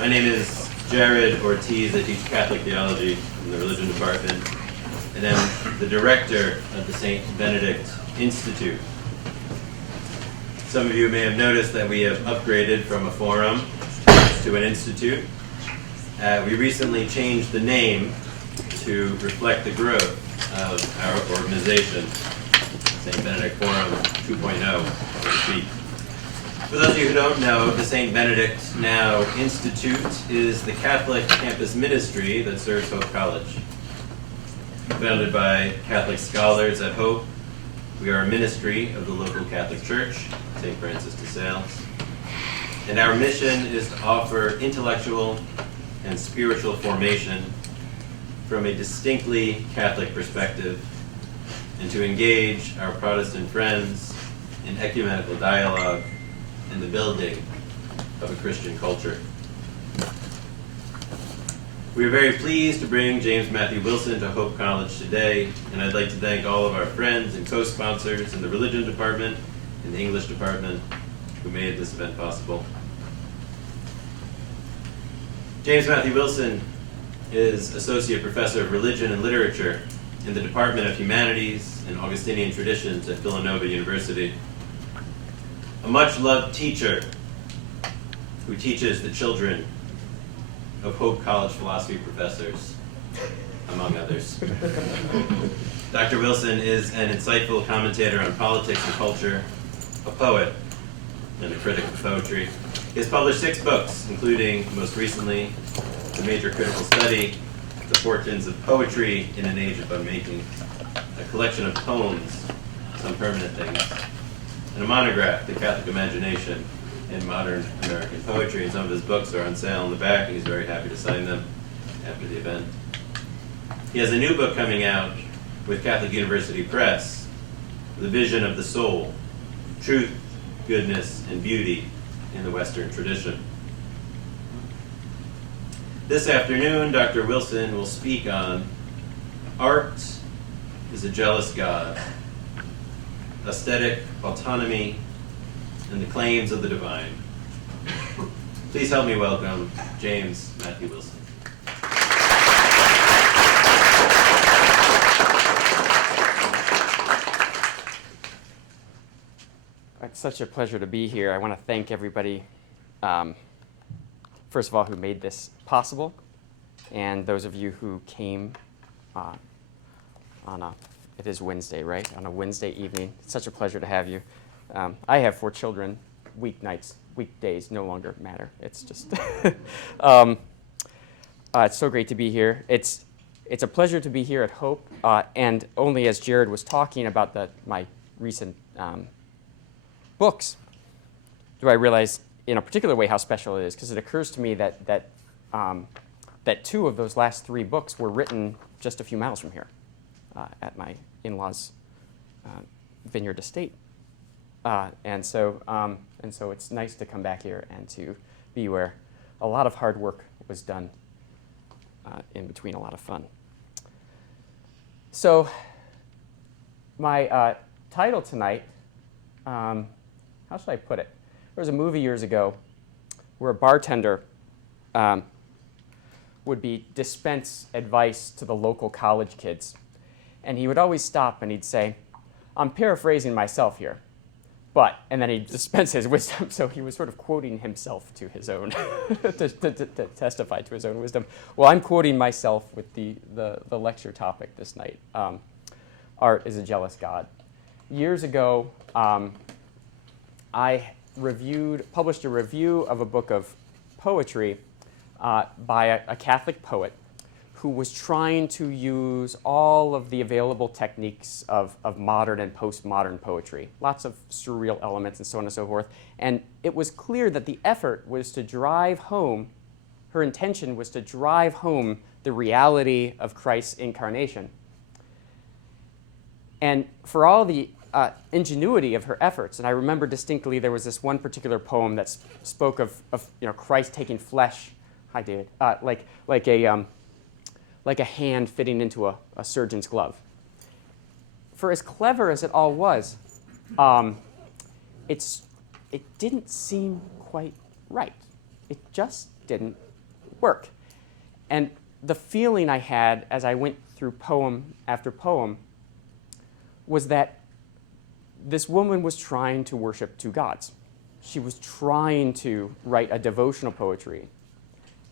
My name is Jared Ortiz. I teach Catholic theology in the religion department, and I'm the director of the St Benedict Institute. Some of you may have noticed that we have upgraded from a forum to an institute. We recently changed the name to reflect the growth of our organization, St. Benedict Forum 2.0, so to speak. For those of you who don't know, the St. Benedict Now Institute is the Catholic campus ministry that serves Hope College. Founded by Catholic scholars at Hope, we are a ministry of the local Catholic Church, St. Francis de Sales. And our mission is to offer intellectual and spiritual formation from a distinctly Catholic perspective, and to engage our Protestant friends in ecumenical dialogue and the building of a Christian culture. We are very pleased to bring James Matthew Wilson to Hope College today, and I'd like to thank all of our friends and co-sponsors in the religion department and the English department who made this event possible. James Matthew Wilson is Associate Professor of Religion and Literature in the Department of Humanities and Augustinian Traditions at Villanova University. A much-loved teacher who teaches the children of Hope College philosophy professors, among others. Dr. Wilson is an insightful commentator on politics and culture, a poet, and a critic of poetry. He has published 6 books, including, most recently, the major critical study, The Fortunes of Poetry in an Age of Unmaking, a collection of poems, Some Permanent Things, and a monograph, The Catholic Imagination in Modern American Poetry. And some of his books are on sale in the back, and he's very happy to sign them after the event. He has a new book coming out with Catholic University Press, The Vision of the Soul, Truth, Goodness, and Beauty in the Western Tradition. This afternoon, Dr. Wilson will speak on Art is a Jealous God, Aesthetic Autonomy, and the Claims of the Divine. Please help me welcome James Matthew Wilson. It's such a pleasure to be here. I want to thank everybody, first of all, who made this possible, and those of you who came it is Wednesday, right? On a Wednesday evening. It's such a pleasure to have you. I have 4 children. Weekdays no longer matter. It's just, it's so great to be here. It's a pleasure to be here at Hope, and only as Jared was talking about my recent books do I realize in a particular way how special it is, because it occurs to me that 2 of those last 3 books were written just a few miles from here at my in-laws' vineyard estate. And so it's nice to come back here and to be where a lot of hard work was done in between a lot of fun. So my title tonight, how should I put it? There was a movie years ago where a bartender would dispense advice to the local college kids. And he would always stop and he'd say, I'm paraphrasing myself here, and then he'd dispense his wisdom. So he was sort of quoting himself to his own, to testify to his own wisdom. Well, I'm quoting myself with the lecture topic this night. Art is a Jealous God. Years ago, I published a review of a book of poetry by a Catholic poet who was trying to use all of the available techniques of modern and postmodern poetry, lots of surreal elements and so on and so forth. And it was clear that the effort was to drive home, her intention was to drive home the reality of Christ's incarnation. And for all the ingenuity of her efforts, and I remember distinctly there was this one particular poem that spoke of Christ taking flesh. Hi, David. Like a hand fitting into a surgeon's glove. For as clever as it all was, it didn't seem quite right. It just didn't work. And the feeling I had as I went through poem after poem was that this woman was trying to worship two gods. She was trying to write a devotional poetry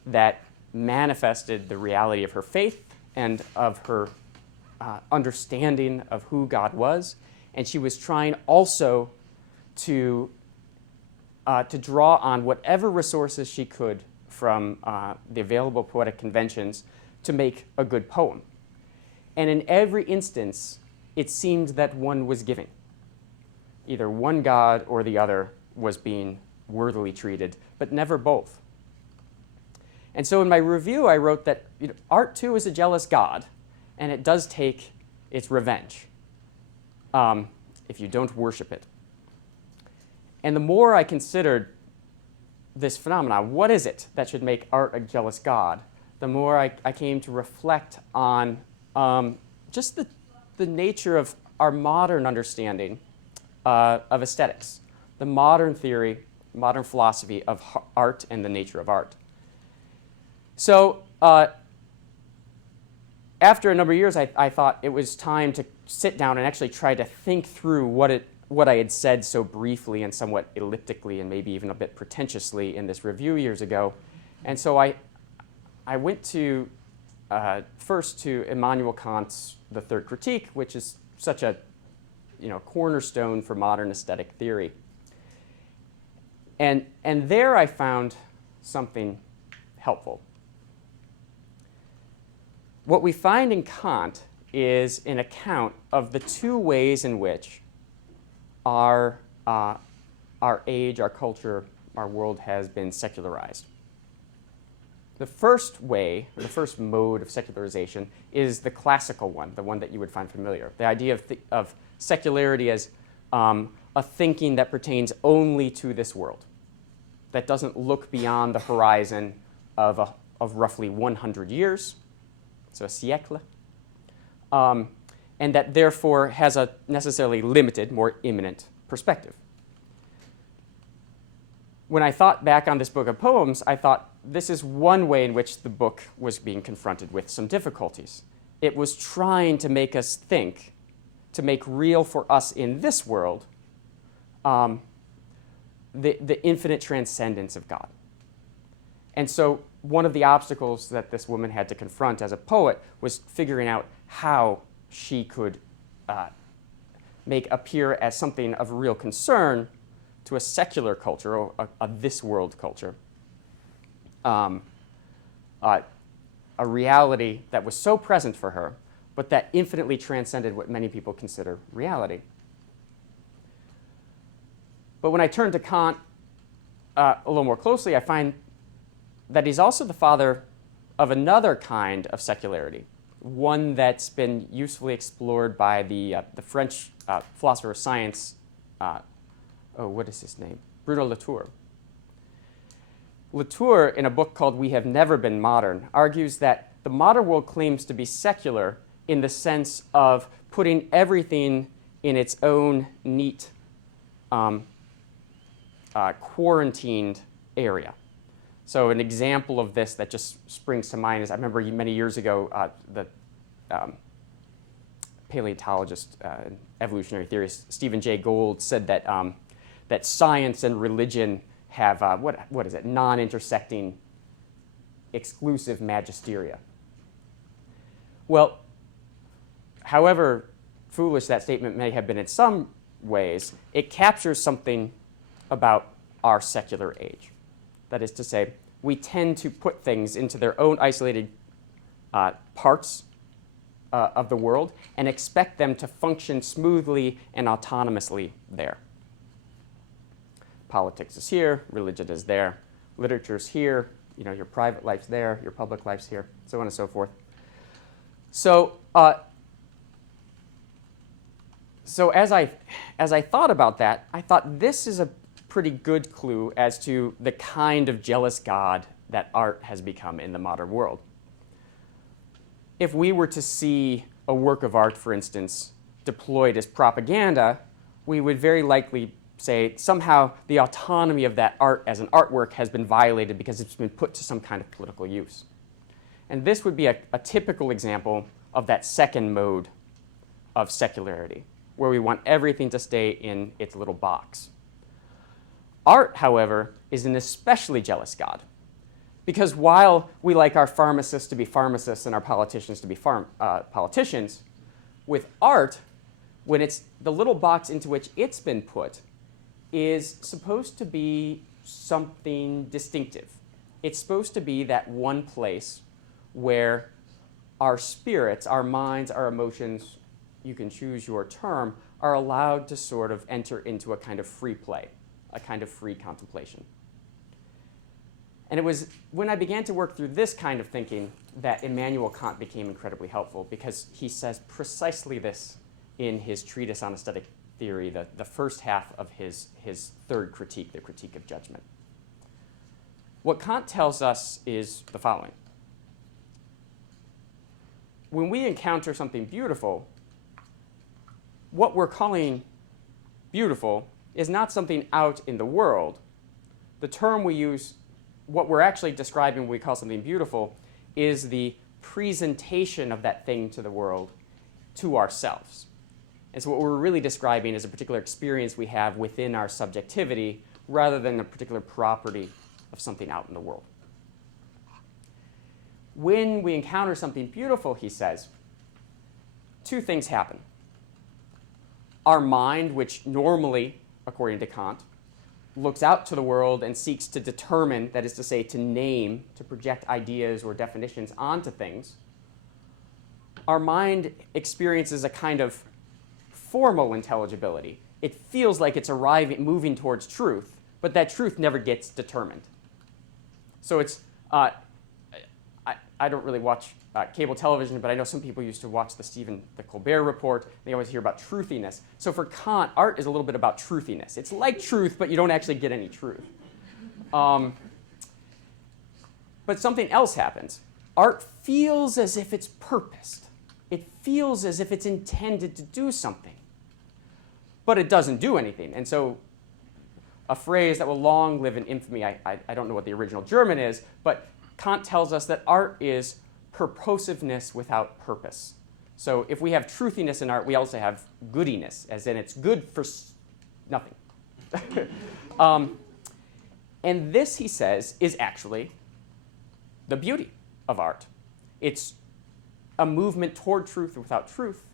that manifested the reality of her faith and of her understanding of who God was. And she was trying also to draw on whatever resources she could from the available poetic conventions to make a good poem. And in every instance, it seemed that one was giving. Either one god or the other was being worthily treated, but never both. And so in my review, I wrote that art too is a jealous god, and it does take its revenge if you don't worship it. And the more I considered this phenomenon, what is it that should make art a jealous god, the more I came to reflect on just the nature of our modern understanding of aesthetics, the modern theory, modern philosophy of art and the nature of art. So after a number of years, I thought it was time to sit down and actually try to think through what I had said so briefly and somewhat elliptically and maybe even a bit pretentiously in this review years ago. And so I went to first to Immanuel Kant's The Third Critique, which is such a cornerstone for modern aesthetic theory. And there I found something helpful. What we find in Kant is an account of the two ways in which our age, our culture, our world has been secularized. The first way, or the first mode of secularization, is the classical one, the one that you would find familiar. The idea of secularity as a thinking that pertains only to this world, that doesn't look beyond the horizon of roughly 100 years, so a siècle, and that therefore has a necessarily limited, more imminent perspective. When I thought back on this book of poems, I thought this is one way in which the book was being confronted with some difficulties. It was trying to make us think, to make real for us in this world, the infinite transcendence of God. And so one of the obstacles that this woman had to confront as a poet was figuring out how she could make appear as something of real concern to a secular culture, or a this world culture, a reality that was so present for her, but that infinitely transcended what many people consider reality. But when I turn to Kant a little more closely, I find that he's also the father of another kind of secularity, one that's been usefully explored by the French philosopher of science, what is his name? Bruno Latour. Latour, in a book called We Have Never Been Modern, argues that the modern world claims to be secular in the sense of putting everything in its own neat, quarantined area. So an example of this that just springs to mind is I remember many years ago the paleontologist, evolutionary theorist Stephen Jay Gould said that that science and religion have what is it? Non-intersecting, exclusive magisteria. Well, however foolish that statement may have been in some ways, it captures something about our secular age. That is to say, we tend to put things into their own isolated parts of the world and expect them to function smoothly and autonomously there. Politics is here, religion is there, literature's here, your private life's there, your public life's here, so on and so forth. So as I thought about that, I thought this is a pretty good clue as to the kind of jealous God that art has become in the modern world. If we were to see a work of art, for instance, deployed as propaganda, we would very likely say somehow the autonomy of that art as an artwork has been violated because it's been put to some kind of political use. And this would be a typical example of that second mode of secularity, where we want everything to stay in its little box. Art, however, is an especially jealous god, because while we like our pharmacists to be pharmacists and our politicians to be politicians, with art, when it's the little box into which it's been put, is supposed to be something distinctive. It's supposed to be that one place where our spirits, our minds, our emotions, you can choose your term, are allowed to sort of enter into a kind of free play, a kind of free contemplation. And it was when I began to work through this kind of thinking that Immanuel Kant became incredibly helpful, because he says precisely this in his treatise on aesthetic theory, the first half of his third critique, the Critique of Judgment. What Kant tells us is the following. When we encounter something beautiful, what we're calling beautiful is not something out in the world. The term we use, what we're actually describing when we call something beautiful, is the presentation of that thing to the world, to ourselves. And so what we're really describing is a particular experience we have within our subjectivity rather than a particular property of something out in the world. When we encounter something beautiful, he says, two things happen. Our mind, which normally, according to Kant, looks out to the world and seeks to determine, that is to say, to name, to project ideas or definitions onto things, our mind experiences a kind of formal intelligibility. It feels like it's moving towards truth, but that truth never gets determined. So it's, I don't really watch cable television, but I know some people used to watch the Colbert Report. They always hear about truthiness. So for Kant, art is a little bit about truthiness. It's like truth, but you don't actually get any truth. But something else happens. Art feels as if it's purposed. It feels as if it's intended to do something. But it doesn't do anything. And so a phrase that will long live in infamy, I don't know what the original German is, but Kant tells us that art is purposiveness without purpose. So if we have truthiness in art, we also have goodiness, as in it's good for nothing. And this, he says, is actually the beauty of art. It's a movement toward truth without truth,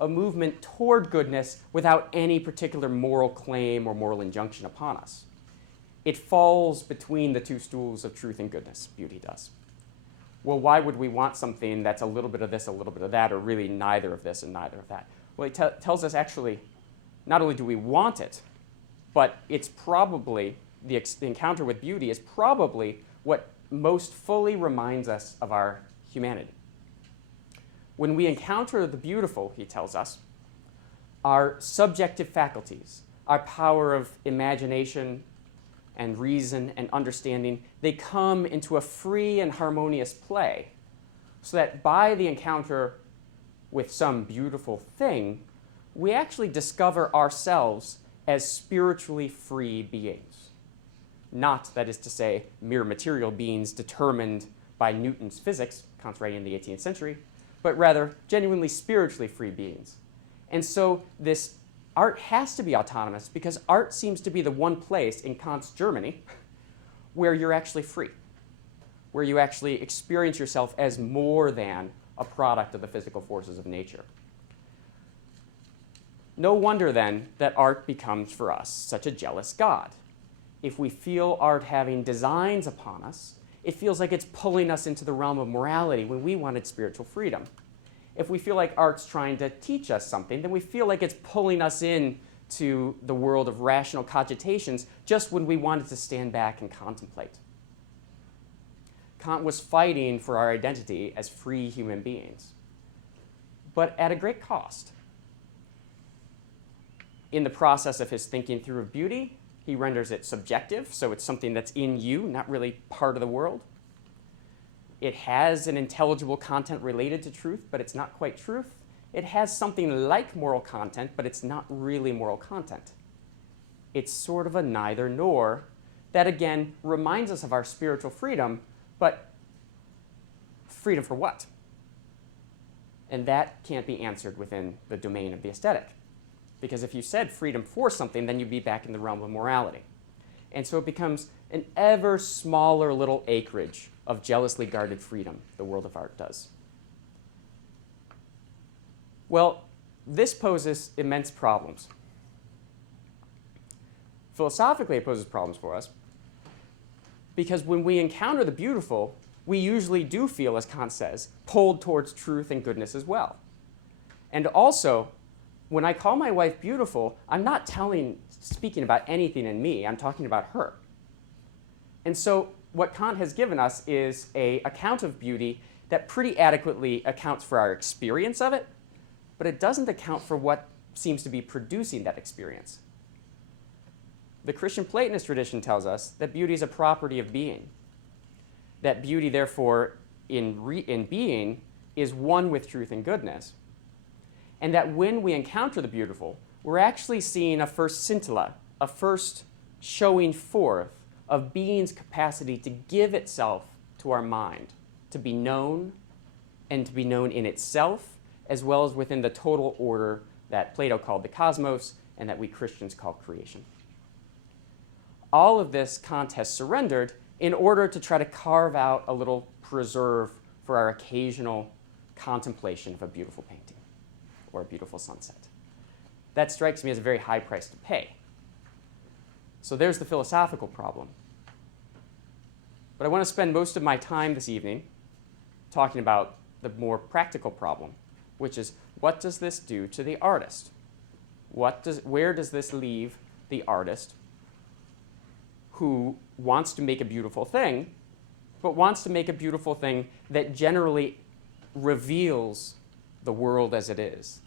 a movement toward goodness without any particular moral claim or moral injunction upon us. It falls between the two stools of truth and goodness, beauty does. Well, why would we want something that's a little bit of this, a little bit of that, or really neither of this and neither of that? Well, he tells us actually, not only do we want it, but it's probably, the encounter with beauty is probably what most fully reminds us of our humanity. When we encounter the beautiful, he tells us, our subjective faculties, our power of imagination and reason and understanding, they come into a free and harmonious play, so that by the encounter with some beautiful thing, we actually discover ourselves as spiritually free beings. Not, that is to say, mere material beings determined by Newton's physics, Kant's writing in the 18th century, but rather genuinely spiritually free beings. And so this art has to be autonomous, because art seems to be the one place in Kant's Germany where you're actually free, where you actually experience yourself as more than a product of the physical forces of nature. No wonder then that art becomes for us such a jealous god. If we feel art having designs upon us, it feels like it's pulling us into the realm of morality when we wanted spiritual freedom. If we feel like art's trying to teach us something, then we feel like it's pulling us in to the world of rational cogitations just when we wanted to stand back and contemplate. Kant was fighting for our identity as free human beings, but at a great cost. In the process of his thinking through of beauty, he renders it subjective, so it's something that's in you, not really part of the world. It has an intelligible content related to truth, but it's not quite truth. It has something like moral content, but it's not really moral content. It's sort of a neither nor that, again, reminds us of our spiritual freedom, but freedom for what? And that can't be answered within the domain of the aesthetic. Because if you said freedom for something, then you'd be back in the realm of morality. And so it becomes an ever smaller little acreage of jealously guarded freedom the world of art does. Well, this poses immense problems. Philosophically, it poses problems for us because when we encounter the beautiful, we usually do feel, as Kant says, pulled towards truth and goodness as well. And also, when I call my wife beautiful, I'm not speaking about anything in me. I'm talking about her. And so what Kant has given us is an account of beauty that pretty adequately accounts for our experience of it, but it doesn't account for what seems to be producing that experience. The Christian Platonist tradition tells us that beauty is a property of being, that beauty, therefore, in being is one with truth and goodness, and that when we encounter the beautiful, we're actually seeing a first scintilla, a first showing forth of being's capacity to give itself to our mind, to be known, and to be known in itself, as well as within the total order that Plato called the cosmos and that we Christians call creation. All of this Kant has surrendered in order to try to carve out a little preserve for our occasional contemplation of a beautiful painting or a beautiful sunset. That strikes me as a very high price to pay. So there's the philosophical problem. But I want to spend most of my time this evening talking about the more practical problem, which is, what does this do to the artist? Where does this leave the artist who wants to make a beautiful thing, but wants to make a beautiful thing that generally reveals the world as it is?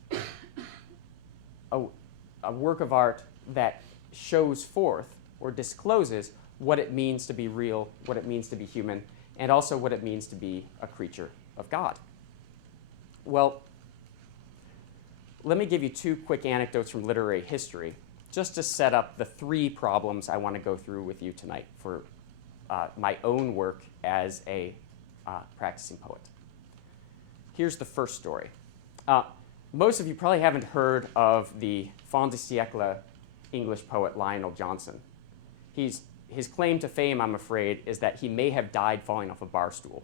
A work of art that shows forth or discloses what it means to be real, what it means to be human, and also what it means to be a creature of God. Well, let me give you two quick anecdotes from literary history just to set up the three problems I want to go through with you tonight for my own work as a practicing poet. Here's the first story. Most of you probably haven't heard of the fin de siècle English poet Lionel Johnson. His claim to fame, I'm afraid, is that he may have died falling off a bar stool.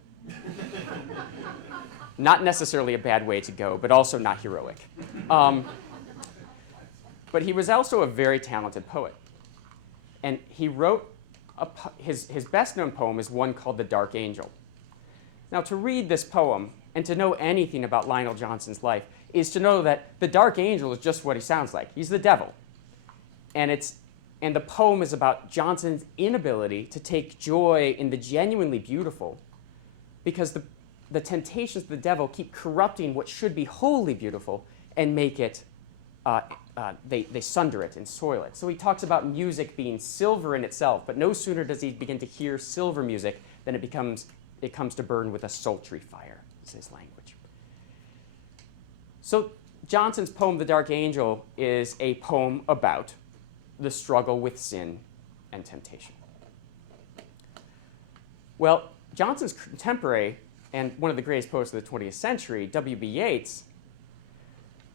Not necessarily a bad way to go, but also not heroic. But he was also a very talented poet. And he wrote, his best-known poem is one called The Dark Angel. Now, to read this poem and to know anything about Lionel Johnson's life is to know that the Dark Angel is just what he sounds like. He's the devil. And the poem is about Johnson's inability to take joy in the genuinely beautiful because the temptations of the devil keep corrupting what should be wholly beautiful and make it, they sunder it and soil it. So he talks about music being silver in itself, but no sooner does he begin to hear silver music than it comes to burn with a sultry fire, is his language. So Johnson's poem, The Dark Angel, is a poem about the struggle with sin and temptation. Well, Johnson's contemporary and one of the greatest poets of the 20th century, W.B. Yeats,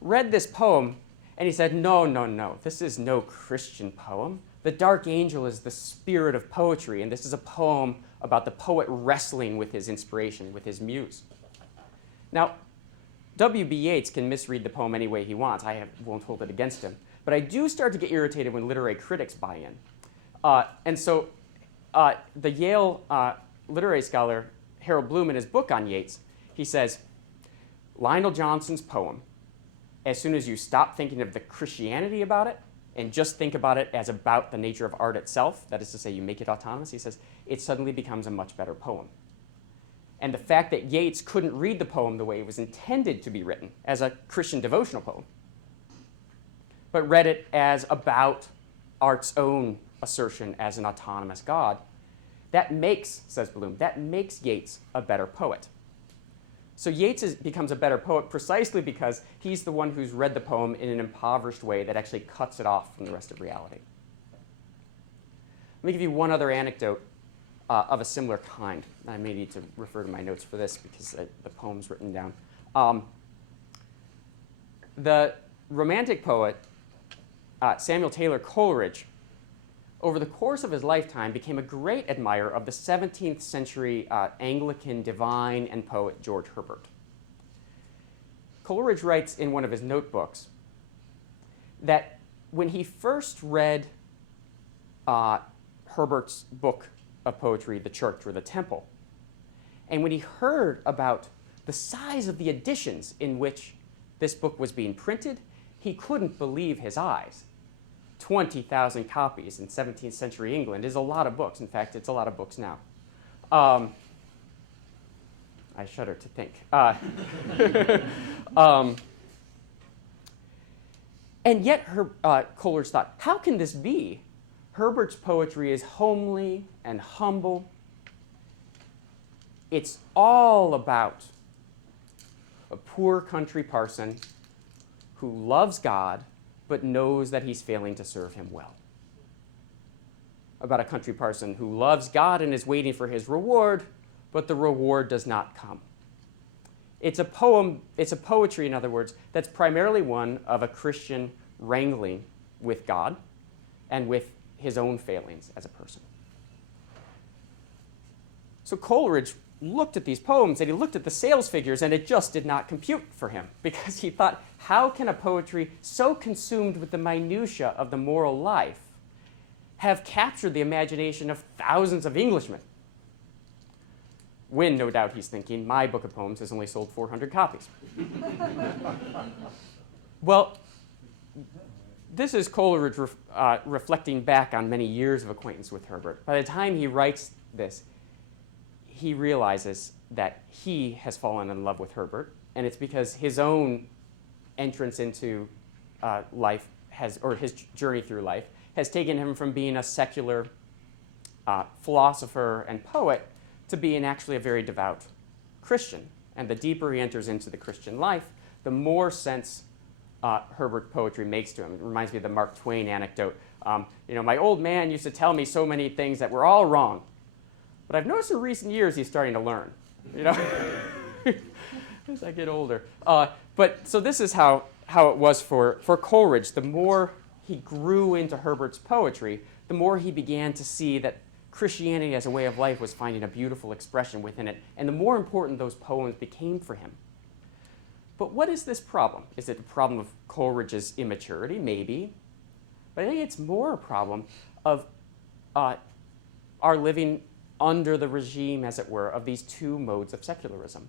read this poem and he said, no, this is no Christian poem. The Dark Angel is the spirit of poetry, and this is a poem about the poet wrestling with his inspiration, with his muse. Now, W.B. Yeats can misread the poem any way he wants. Won't hold it against him. But I do start to get irritated when literary critics buy in. And so the Yale literary scholar Harold Bloom, in his book on Yeats, he says, Lionel Johnson's poem, as soon as you stop thinking of the Christianity about it and just think about it as about the nature of art itself, that is to say, you make it autonomous, he says, it suddenly becomes a much better poem. And the fact that Yeats couldn't read the poem the way it was intended to be written, as a Christian devotional poem, but read it as about art's own assertion as an autonomous God, that makes, says Bloom, that makes Yeats a better poet. So Yeats becomes a better poet precisely because he's the one who's read the poem in an impoverished way that actually cuts it off from the rest of reality. Let me give you one other anecdote of a similar kind. I may need to refer to my notes for this because the poem's written down. The Romantic poet Samuel Taylor Coleridge, over the course of his lifetime, became a great admirer of the 17th century Anglican divine and poet George Herbert. Coleridge writes in one of his notebooks that when he first read Herbert's book of poetry, The Church or the Temple, and when he heard about the size of the editions in which this book was being printed, he couldn't believe his eyes. 20,000 copies in 17th century England is a lot of books. In fact, it's a lot of books now. I shudder to think. And yet Coleridge thought, how can this be? Herbert's poetry is homely and humble. It's all about a poor country parson who loves God but knows that he's failing to serve him well. About a country parson who loves God and is waiting for his reward, but the reward does not come. It's a poem, it's a poetry, in other words, that's primarily one of a Christian wrangling with God and with his own failings as a person. So Coleridge looked at these poems and he looked at the sales figures and it just did not compute for him because he thought, how can a poetry so consumed with the minutiae of the moral life have captured the imagination of thousands of Englishmen? When, no doubt, he's thinking, my book of poems has only sold 400 copies. Well, this is Coleridge reflecting back on many years of acquaintance with Herbert. By the time he writes this, he realizes that he has fallen in love with Herbert, and it's because his own entrance into life or his journey through life has taken him from being a secular philosopher and poet to being actually a very devout Christian. And the deeper he enters into the Christian life, the more sense Herbert poetry makes to him. It reminds me of the Mark Twain anecdote. My old man used to tell me so many things that were all wrong. But I've noticed in recent years he's starting to learn, as I get older. So this is how it was for Coleridge. The more he grew into Herbert's poetry, the more he began to see that Christianity as a way of life was finding a beautiful expression within it, and the more important those poems became for him. But what is this problem? Is it a problem of Coleridge's immaturity? Maybe. But I think it's more a problem of our living under the regime, as it were, of these two modes of secularism.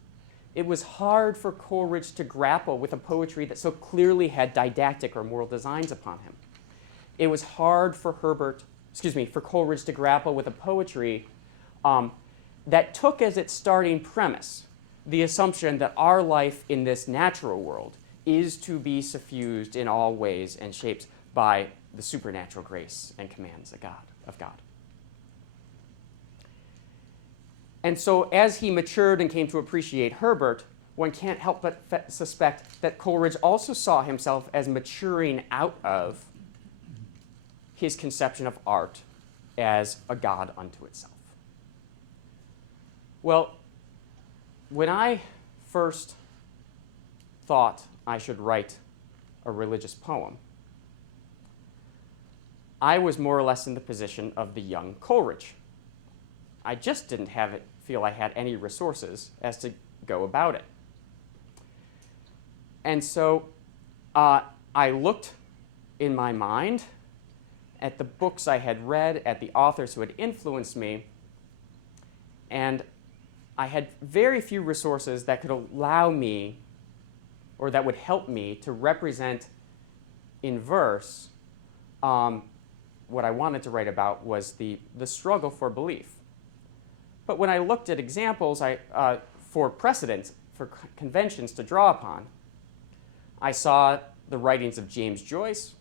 It was hard for Coleridge to grapple with a poetry that so clearly had didactic or moral designs upon him. It was hard for Coleridge to grapple with a poetry that took as its starting premise the assumption that our life in this natural world is to be suffused in all ways and shapes by the supernatural grace and commands of God. And so as he matured and came to appreciate Herbert, one can't help but suspect that Coleridge also saw himself as maturing out of his conception of art as a god unto itself. Well, when I first thought I should write a religious poem, I was more or less in the position of the young Coleridge. I just didn't feel I had any resources as to go about it. And so I looked in my mind at the books I had read, at the authors who had influenced me, and I had very few resources that could allow me, or that would help me, to represent in verse what I wanted to write about was the struggle for belief. But when I looked at examples for precedents, for conventions to draw upon, I saw the writings of James Joyce,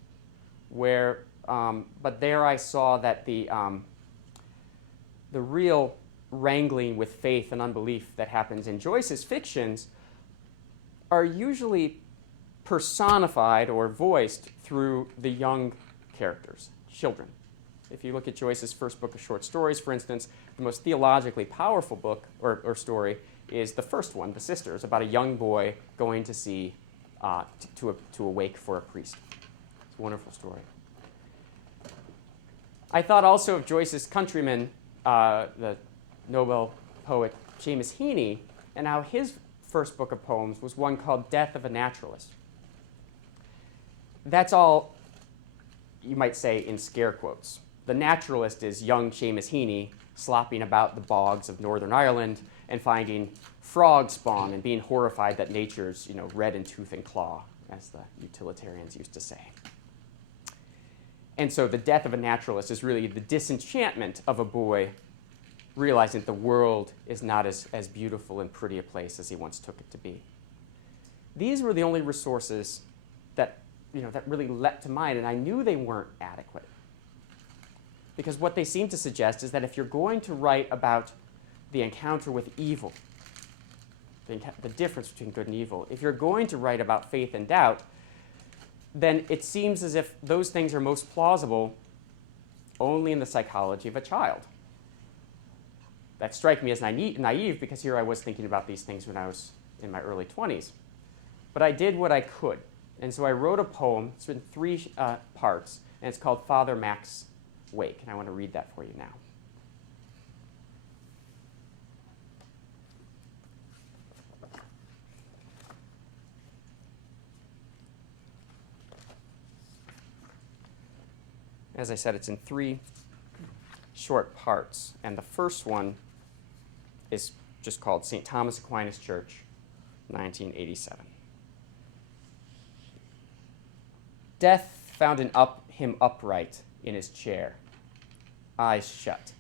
but there I saw that the real wrangling with faith and unbelief that happens in Joyce's fictions are usually personified or voiced through the young characters, children. If you look at Joyce's first book of short stories, for instance, the most theologically powerful book or story is the first one, The Sisters, about a young boy going to see, to a wake for a priest. It's a wonderful story. I thought also of Joyce's countryman, the Nobel poet Seamus Heaney, and how his first book of poems was one called Death of a Naturalist. That's all, you might say, in scare quotes. The naturalist is young Seamus Heaney slopping about the bogs of Northern Ireland and finding frog spawn and being horrified that nature's, red in tooth and claw, as the utilitarians used to say. And so the death of a naturalist is really the disenchantment of a boy realizing that the world is not as beautiful and pretty a place as he once took it to be. These were the only resources that really leapt to mind, and I knew they weren't adequate. Because what they seem to suggest is that if you're going to write about the encounter with evil, the difference between good and evil, if you're going to write about faith and doubt, then it seems as if those things are most plausible only in the psychology of a child. That strikes me as naive because here I was thinking about these things when I was in my early 20s. But I did what I could. And so I wrote a poem. It's in 3 parts, and it's called Father Mac's Wake. And I want to read that for you now. As I said, it's in 3 short parts. And the first one is just called St. Thomas Aquinas Church, 1987. Death found him upright in his chair, eyes shut.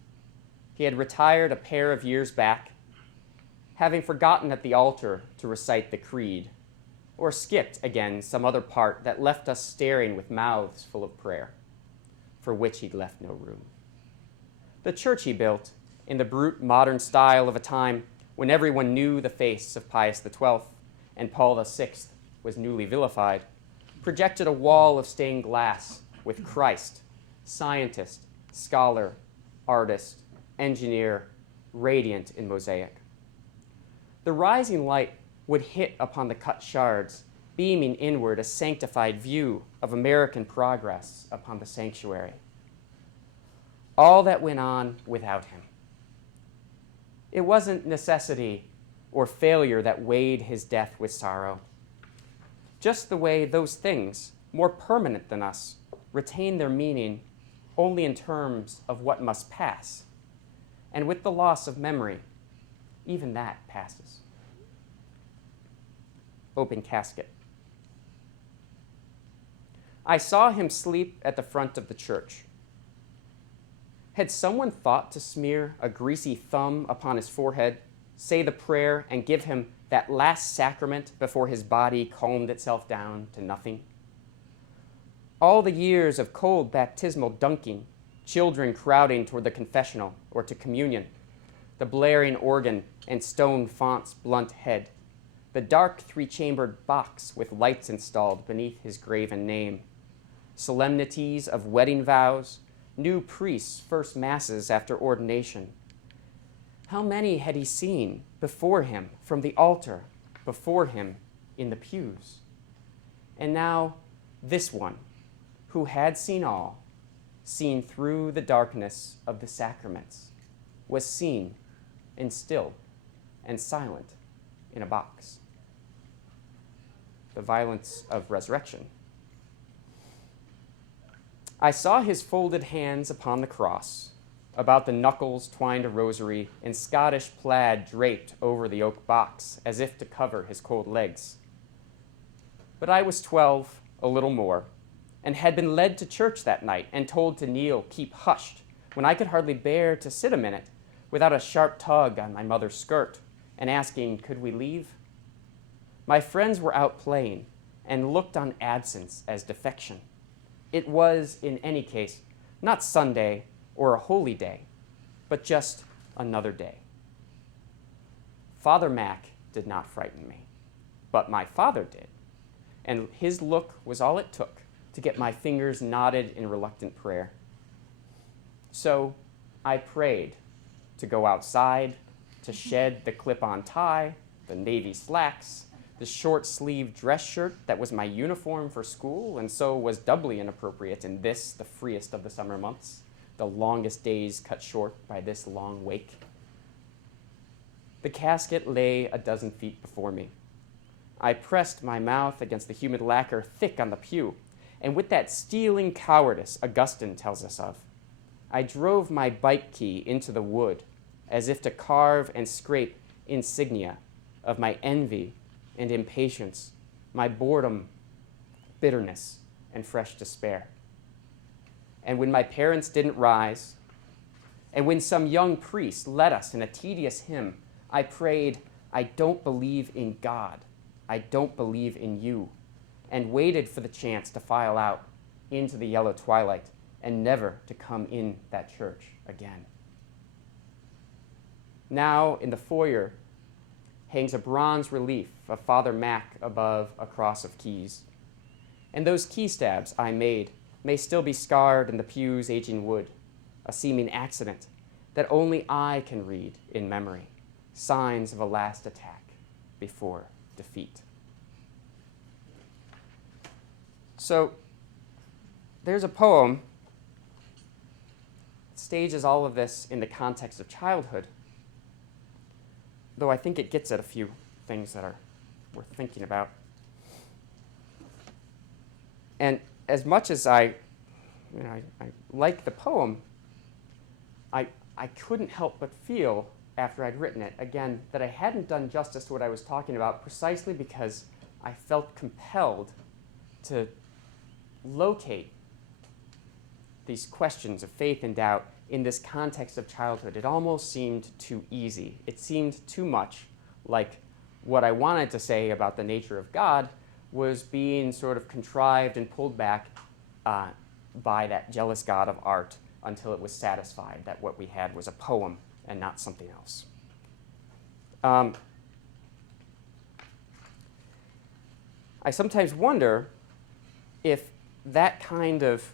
He had retired a pair of years back, having forgotten at the altar to recite the creed, or skipped again some other part that left us staring with mouths full of prayer, for which he'd left no room. The church he built, in the brute modern style of a time when everyone knew the face of Pius XII and Paul VI was newly vilified, projected a wall of stained glass with Christ, scientist, scholar, artist, engineer, radiant in mosaic. The rising light would hit upon the cut shards, beaming inward a sanctified view of American progress upon the sanctuary. All that went on without him. It wasn't necessity or failure that weighed his death with sorrow. Just the way those things, more permanent than us, retain their meaning only in terms of what must pass. And with the loss of memory, even that passes. Open casket. I saw him sleep at the front of the church. Had someone thought to smear a greasy thumb upon his forehead, say the prayer, and give him that last sacrament before his body calmed itself down to nothing? All the years of cold baptismal dunking, children crowding toward the confessional or to communion, the blaring organ and stone font's blunt head, the dark 3-chambered box with lights installed beneath his graven name, solemnities of wedding vows, new priests' first masses after ordination. How many had he seen before him from the altar, before him in the pews? And now this one, who had seen all, seen through the darkness of the sacraments, was seen and still and silent in a box. The violence of resurrection. I saw his folded hands upon the cross, about the knuckles twined a rosary, and Scottish plaid draped over the oak box, as if to cover his cold legs. But I was 12, a little more, and had been led to church that night and told to kneel, keep hushed, when I could hardly bear to sit a minute without a sharp tug on my mother's skirt and asking, could we leave? My friends were out playing and looked on absence as defection. It was, in any case, not Sunday or a holy day, but just another day. Father Mac did not frighten me, but my father did, and his look was all it took to get my fingers knotted in reluctant prayer. So I prayed to go outside, to shed the clip-on tie, the navy slacks, the short-sleeved dress shirt that was my uniform for school and so was doubly inappropriate in this, the freest of the summer months, the longest days cut short by this long wake. The casket lay a dozen feet before me. I pressed my mouth against the humid lacquer thick on the pew, and with that stealing cowardice Augustine tells us of, I drove my bike key into the wood as if to carve and scrape insignia of my envy and impatience, my boredom, bitterness, and fresh despair. And when my parents didn't rise, and when some young priest led us in a tedious hymn, I prayed, I don't believe in God, I don't believe in you, and waited for the chance to file out into the yellow twilight and never to come in that church again. Now, in the foyer, hangs a bronze relief of Father Mac above a cross of keys. And those key stabs I made may still be scarred in the pew's aging wood, a seeming accident that only I can read in memory, signs of a last attack before defeat. So, there's a poem that stages all of this in the context of childhood, though I think it gets at a few things that are worth thinking about. And as much as I like the poem, I couldn't help but feel, after I'd written it, again, that I hadn't done justice to what I was talking about precisely because I felt compelled to locate these questions of faith and doubt in this context of childhood. It almost seemed too easy. It seemed too much like what I wanted to say about the nature of God was being sort of contrived and pulled back by that jealous God of art until it was satisfied that what we had was a poem and not something else. I sometimes wonder if that kind of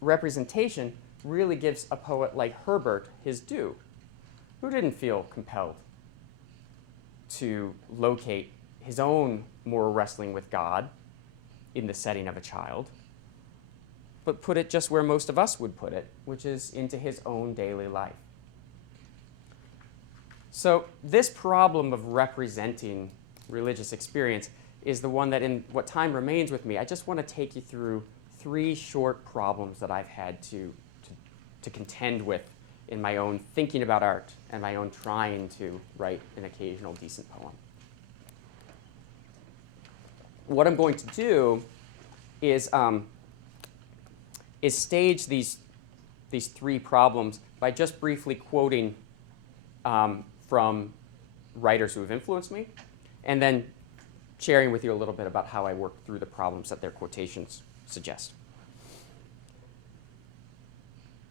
representation really gives a poet like Herbert his due, who didn't feel compelled to locate his own moral wrestling with God in the setting of a child, but put it just where most of us would put it, which is into his own daily life. So this problem of representing religious experience is the one that, in what time remains with me, I just want to take you through 3 short problems that I've had to contend with in my own thinking about art and my own trying to write an occasional decent poem. What I'm going to do is stage these 3 problems by just briefly quoting from writers who have influenced me, and then sharing with you a little bit about how I work through the problems that their quotations suggest.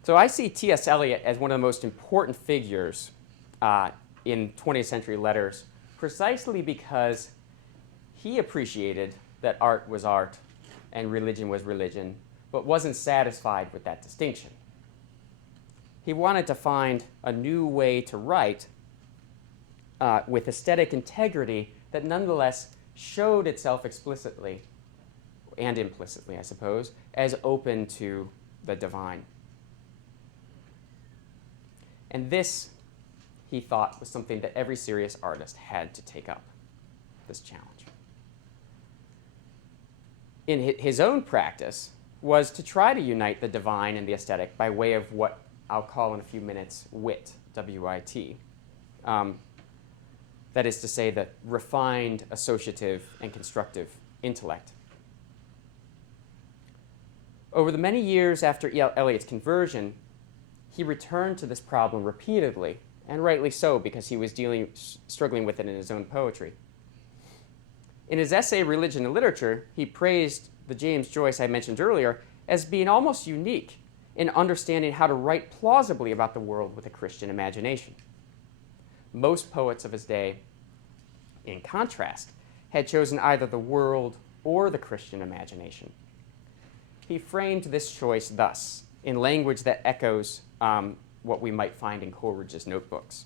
So I see T.S. Eliot as one of the most important figures in 20th century letters, precisely because he appreciated that art was art and religion was religion, but wasn't satisfied with that distinction. He wanted to find a new way to write with aesthetic integrity that nonetheless showed itself explicitly and implicitly, I suppose, as open to the divine. And this, he thought, was something that every serious artist had to take up, this challenge. In his own practice was to try to unite the divine and the aesthetic by way of what I'll call in a few minutes wit, W-I-T. That is to say, the refined, associative, and constructive intellect. Over the many years after Eliot's conversion, he returned to this problem repeatedly, and rightly so, because he was struggling with it in his own poetry. In his essay, Religion and Literature, he praised the James Joyce I mentioned earlier as being almost unique in understanding how to write plausibly about the world with a Christian imagination. Most poets of his day, in contrast, had chosen either the world or the Christian imagination. He framed this choice thus in language that echoes what we might find in Coleridge's notebooks.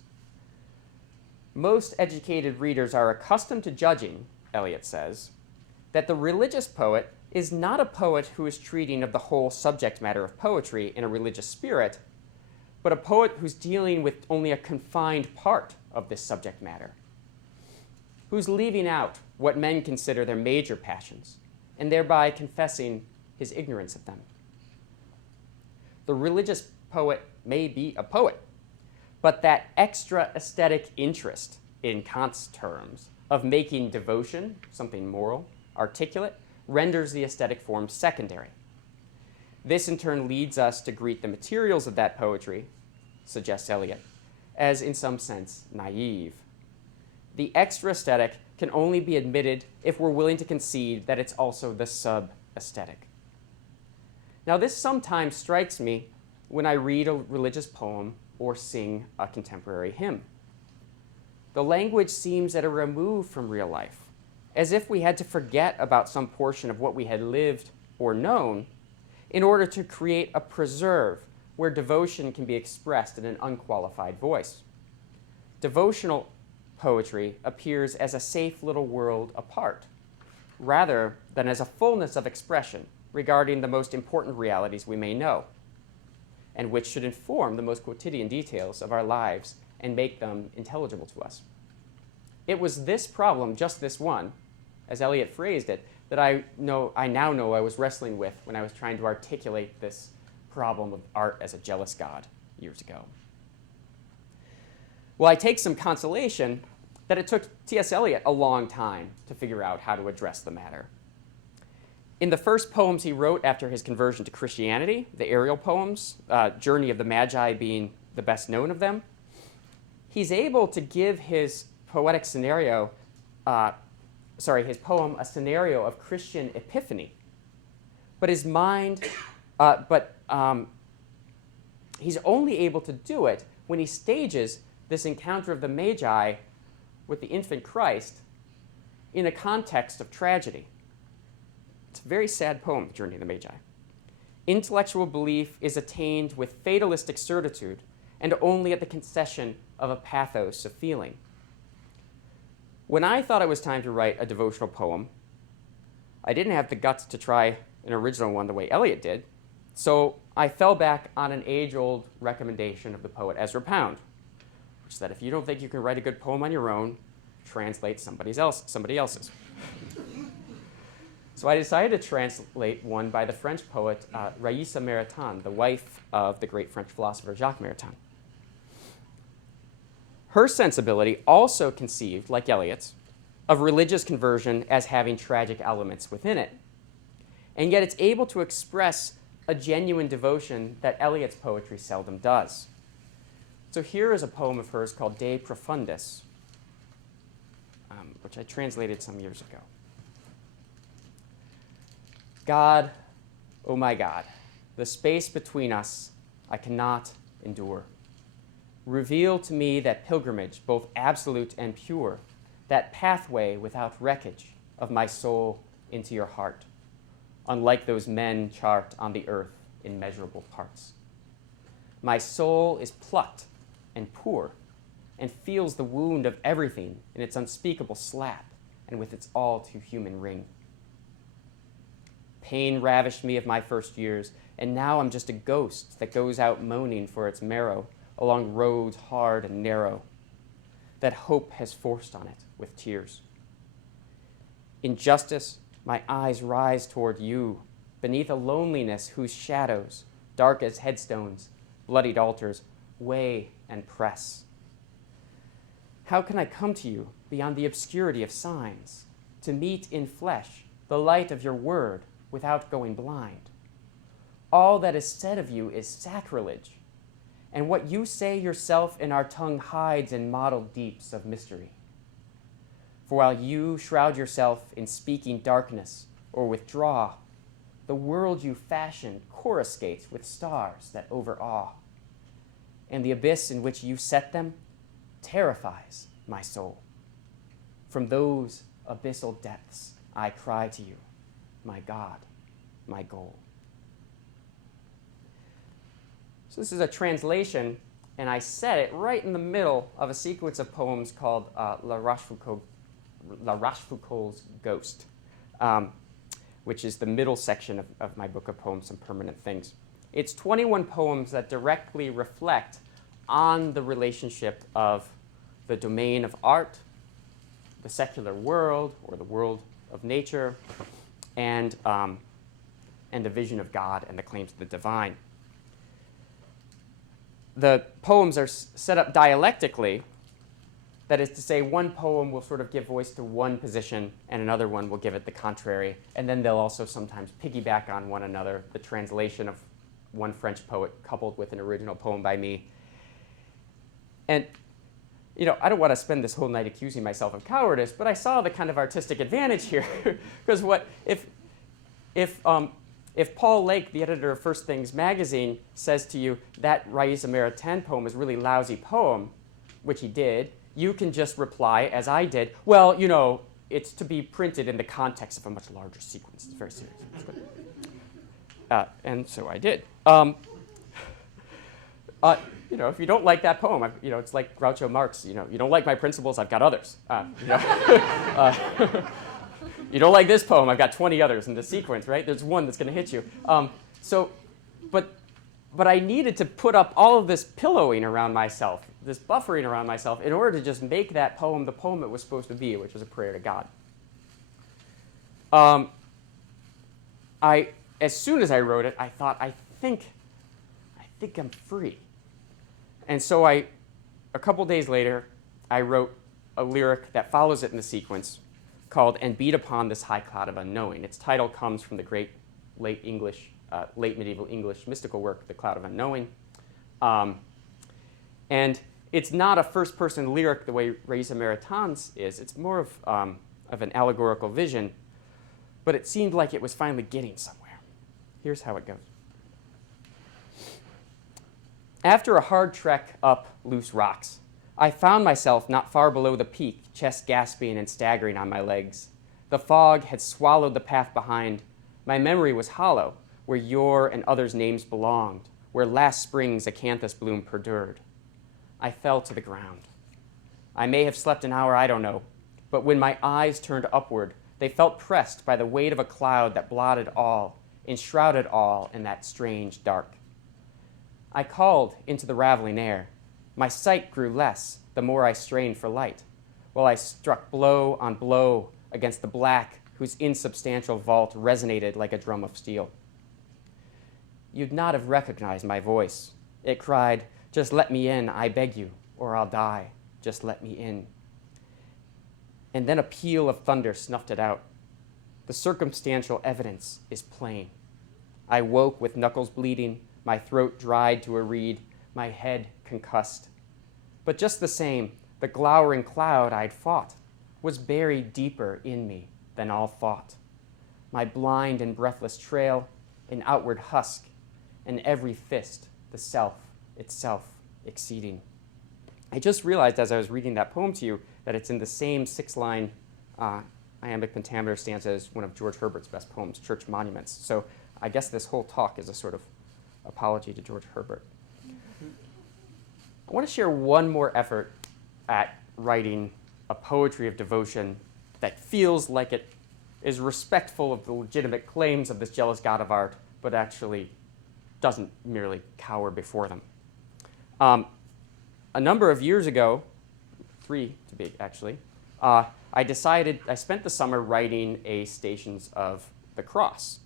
Most educated readers are accustomed to judging, Eliot says, that the religious poet is not a poet who is treating of the whole subject matter of poetry in a religious spirit, but a poet who's dealing with only a confined part of this subject matter, who's leaving out what men consider their major passions, and thereby confessing his ignorance of them. The religious poet may be a poet, but that extra aesthetic interest, in Kant's terms, of making devotion, something moral, articulate, renders the aesthetic form secondary. This in turn leads us to greet the materials of that poetry, suggests Eliot, as in some sense naive. The extra aesthetic can only be admitted if we're willing to concede that it's also the sub-aesthetic. Now, this sometimes strikes me when I read a religious poem or sing a contemporary hymn. The language seems at a remove from real life, as if we had to forget about some portion of what we had lived or known in order to create a preserve where devotion can be expressed in an unqualified voice. Devotional poetry appears as a safe little world apart, rather than as a fullness of expression regarding the most important realities we may know, and which should inform the most quotidian details of our lives and make them intelligible to us. It was this problem, just this one, as Eliot phrased it, that I now know I was wrestling with when I was trying to articulate this problem of art as a jealous God years ago. Well, I take some consolation that it took T.S. Eliot a long time to figure out how to address the matter. In the first poems he wrote after his conversion to Christianity, the Ariel poems, Journey of the Magi being the best known of them, he's able to give his poetic scenario, his poem a scenario of Christian epiphany. But his mind, he's only able to do it when he stages this encounter of the Magi with the infant Christ in a context of tragedy. It's a very sad poem, Journey of the Magi. Intellectual belief is attained with fatalistic certitude and only at the concession of a pathos of feeling. When I thought it was time to write a devotional poem, I didn't have the guts to try an original one the way Eliot did, so I fell back on an age-old recommendation of the poet Ezra Pound, which said if you don't think you can write a good poem on your own, translate somebody else's. So I decided to translate one by the French poet Raïssa Maritain, the wife of the great French philosopher Jacques Maritain. Her sensibility also conceived, like Eliot's, of religious conversion as having tragic elements within it. And yet it's able to express a genuine devotion that Eliot's poetry seldom does. So here is a poem of hers called De Profundis, which I translated some years ago. God, oh my God, the space between us I cannot endure. Reveal to me that pilgrimage, both absolute and pure, that pathway without wreckage of my soul into your heart, unlike those men chart on the earth in measurable parts. My soul is plucked and poor and feels the wound of everything in its unspeakable slap and with its all too human ring. Pain ravished me of my first years, and now I'm just a ghost that goes out moaning for its marrow along roads hard and narrow that hope has forced on it with tears. In justice, my eyes rise toward you, beneath a loneliness whose shadows, dark as headstones, bloodied altars, weigh and press. How can I come to you beyond the obscurity of signs, to meet in flesh the light of your word without going blind? All that is said of you is sacrilege, and what you say yourself in our tongue hides in mottled deeps of mystery. For while you shroud yourself in speaking darkness or withdraw, the world you fashion coruscates with stars that overawe, and the abyss in which you set them terrifies my soul. From those abyssal depths I cry to you, my God, my goal. So this is a translation, and I set it right in the middle of a sequence of poems called La Rochefoucauld's Ghost, which is the middle section of my book of poems, Some Permanent Things. It's 21 poems that directly reflect on the relationship of the domain of art, the secular world, or the world of nature, and the vision of God and the claims of the divine. The poems are set up dialectically. That is to say, one poem will sort of give voice to one position, and another one will give it the contrary. And then they'll also sometimes piggyback on one another, the translation of one French poet coupled with an original poem by me. And I don't want to spend this whole night accusing myself of cowardice, but I saw the kind of artistic advantage here. Because if Paul Lake, the editor of First Things magazine, says to you that Raïs Maritain poem is a really lousy poem, which he did, you can just reply, as I did, well, it's to be printed in the context of a much larger sequence. It's very serious. And so I did. If you don't like that poem, it's like Groucho Marx. You don't like my principles, I've got others. You don't like this poem, I've got 20 others in the sequence, right? There's one that's going to hit you. But I needed to put up all of this pillowing around myself, this buffering around myself, in order to just make that poem the poem it was supposed to be, which was a prayer to God. As soon as I wrote it, I thought, I think I'm free. And so a couple days later, I wrote a lyric that follows it in the sequence called "And Beat Upon This High Cloud of Unknowing." Its title comes from the great late medieval English mystical work, The Cloud of Unknowing. And it's not a first-person lyric the way Raïs Maritain's is. It's more of an allegorical vision, but it seemed like it was finally getting somewhere. Here's how it goes. After a hard trek up loose rocks, I found myself not far below the peak, chest gasping and staggering on my legs. The fog had swallowed the path behind. My memory was hollow, where your and others' names belonged, where last spring's acanthus bloom perdured. I fell to the ground. I may have slept an hour, I don't know, but when my eyes turned upward, they felt pressed by the weight of a cloud that blotted all, enshrouded all in that strange dark. I called into the raveling air. My sight grew less the more I strained for light, while I struck blow on blow against the black whose insubstantial vault resonated like a drum of steel. You'd not have recognized my voice. It cried, "Just let me in, I beg you, or I'll die. Just let me in." And then a peal of thunder snuffed it out. The circumstantial evidence is plain. I woke with knuckles bleeding, my throat dried to a reed, my head concussed. But just the same, the glowering cloud I'd fought was buried deeper in me than all thought. My blind and breathless trail, an outward husk, and every fist, the self itself exceeding. I just realized as I was reading that poem to you that it's in the same 6-line iambic pentameter stanza as one of George Herbert's best poems, Church Monuments. So I guess this whole talk is a sort of apology to George Herbert. I want to share one more effort at writing a poetry of devotion that feels like it is respectful of the legitimate claims of this jealous god of art, but actually doesn't merely cower before them. A number of years ago, 3 to be actually, I spent the summer writing a Stations of the Cross.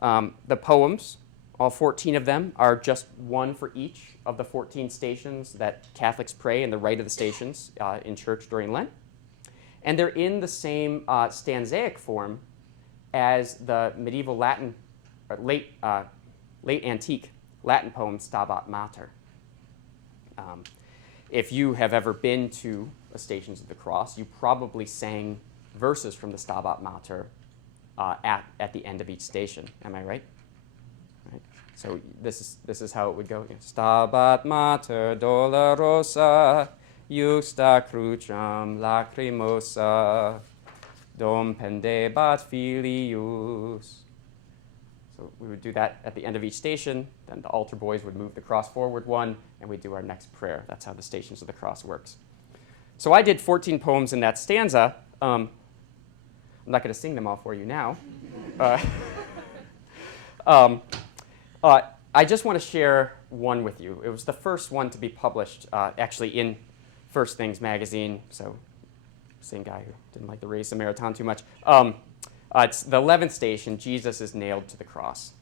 The poems, all 14 of them, are just one for each of the 14 stations that Catholics pray in the Rite of the Stations in church during Lent. And they're in the same stanzaic form as the medieval Latin, or late antique Latin poem Stabat Mater. If you have ever been to a Stations of the Cross, you probably sang verses from the Stabat Mater at the end of each station. Am I right? Right. So this is how it would go. Stabat Mater dolorosa, justa cruciam lacrimosa, dom pendebat filius. So we would do that at the end of each station. Then the altar boys would move the cross forward one, and we'd do our next prayer. That's how the Stations of the Cross works. So I did 14 poems in that stanza. I'm not going to sing them all for you now. I just want to share one with you. It was the first one to be published, actually, in First Things magazine. So, same guy who didn't like the race of Marathon too much. It's the 11th station. Jesus is nailed to the cross.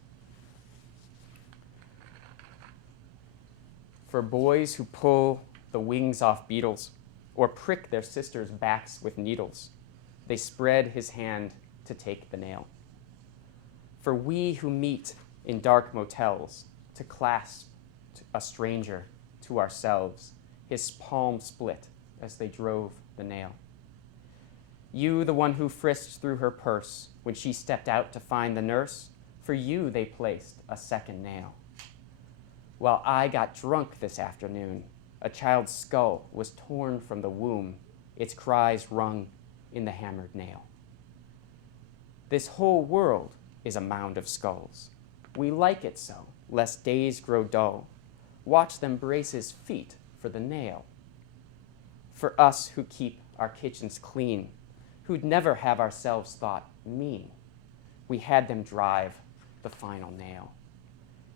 For boys who pull the wings off beetles or prick their sisters' backs with needles, they spread his hand to take the nail. For we who meet in dark motels to clasp a stranger to ourselves, his palm split as they drove the nail. You, the one who frisked through her purse when she stepped out to find the nurse, for you they placed a second nail. While I got drunk this afternoon, a child's skull was torn from the womb, its cries rung in the hammered nail. This whole world is a mound of skulls. We like it so, lest days grow dull. Watch them brace his feet for the nail. For us who keep our kitchens clean, who'd never have ourselves thought mean, we had them drive the final nail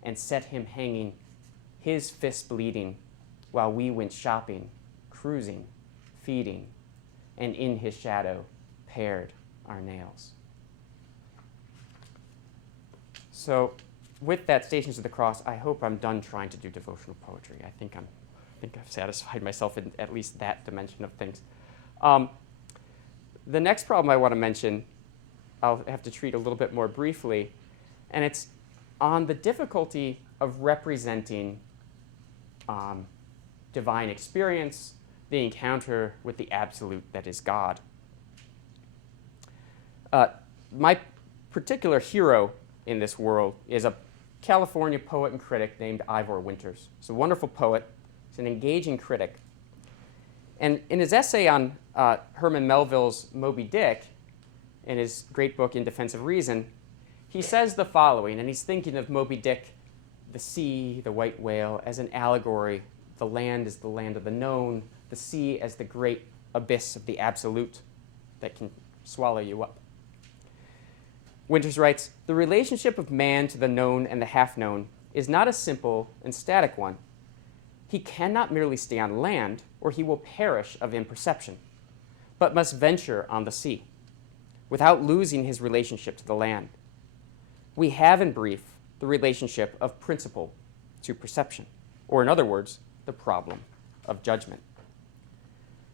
and set him hanging, his fist bleeding, while we went shopping, cruising, feeding, and in his shadow pared our nails. So with that, Stations of the Cross, I hope I'm done trying to do devotional poetry. I think I've satisfied myself in at least that dimension of things. The next problem I want to mention, I'll have to treat a little bit more briefly, and it's on the difficulty of representing divine experience, the encounter with the absolute that is God. My particular hero in this world is a California poet and critic named Ivor Winters. He's a wonderful poet. He's an engaging critic. And in his essay on Herman Melville's Moby Dick, in his great book In Defense of Reason, he says the following, and he's thinking of Moby Dick, the sea, the white whale, as an allegory. The land is the land of the known, the sea as the great abyss of the absolute that can swallow you up. Winters writes, "The relationship of man to the known and the half-known is not a simple and static one. He cannot merely stay on land, or he will perish of imperception, but must venture on the sea, without losing his relationship to the land. We have, in brief, the relationship of principle to perception, or in other words, the problem of judgment."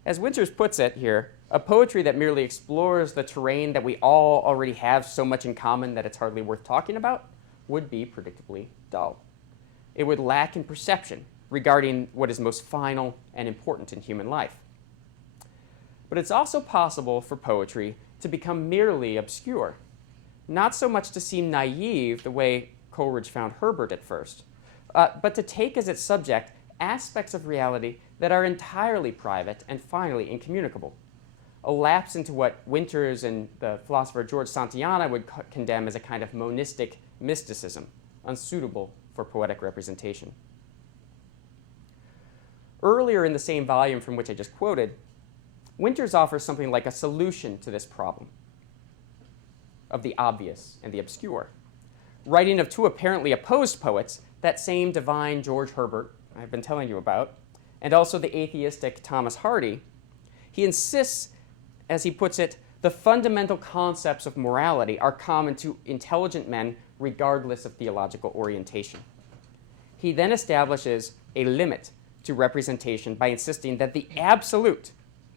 As Winters puts it here, a poetry that merely explores the terrain that we all already have so much in common that it's hardly worth talking about would be predictably dull. It would lack in perception regarding what is most final and important in human life. But it's also possible for poetry to become merely obscure, not so much to seem naive the way Coleridge found Herbert at first, but to take as its subject aspects of reality that are entirely private and finally incommunicable, a lapse into what Winters and the philosopher George Santayana would condemn as a kind of monistic mysticism, unsuitable for poetic representation. Earlier in the same volume from which I just quoted, Winters offers something like a solution to this problem of the obvious and the obscure. Writing of two apparently opposed poets, that same divine George Herbert I've been telling you about, and also the atheistic Thomas Hardy, he insists, as he puts it, the fundamental concepts of morality are common to intelligent men regardless of theological orientation. He then establishes a limit to representation by insisting that the absolute,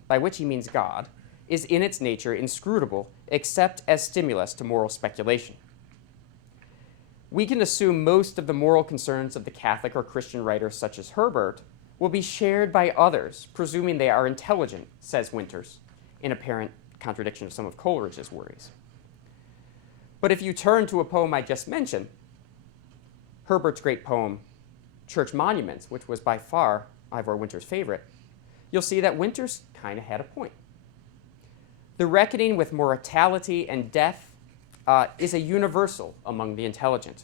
by which he means God, is in its nature inscrutable except as stimulus to moral speculation. We can assume most of the moral concerns of the Catholic or Christian writers such as Herbert will be shared by others, presuming they are intelligent, says Winters, in apparent contradiction of some of Coleridge's worries. But if you turn to a poem I just mentioned, Herbert's great poem, Church Monuments, which was by far Ivor Winters' favorite, you'll see that Winters kind of had a point. The reckoning with mortality and death is a universal among the intelligent,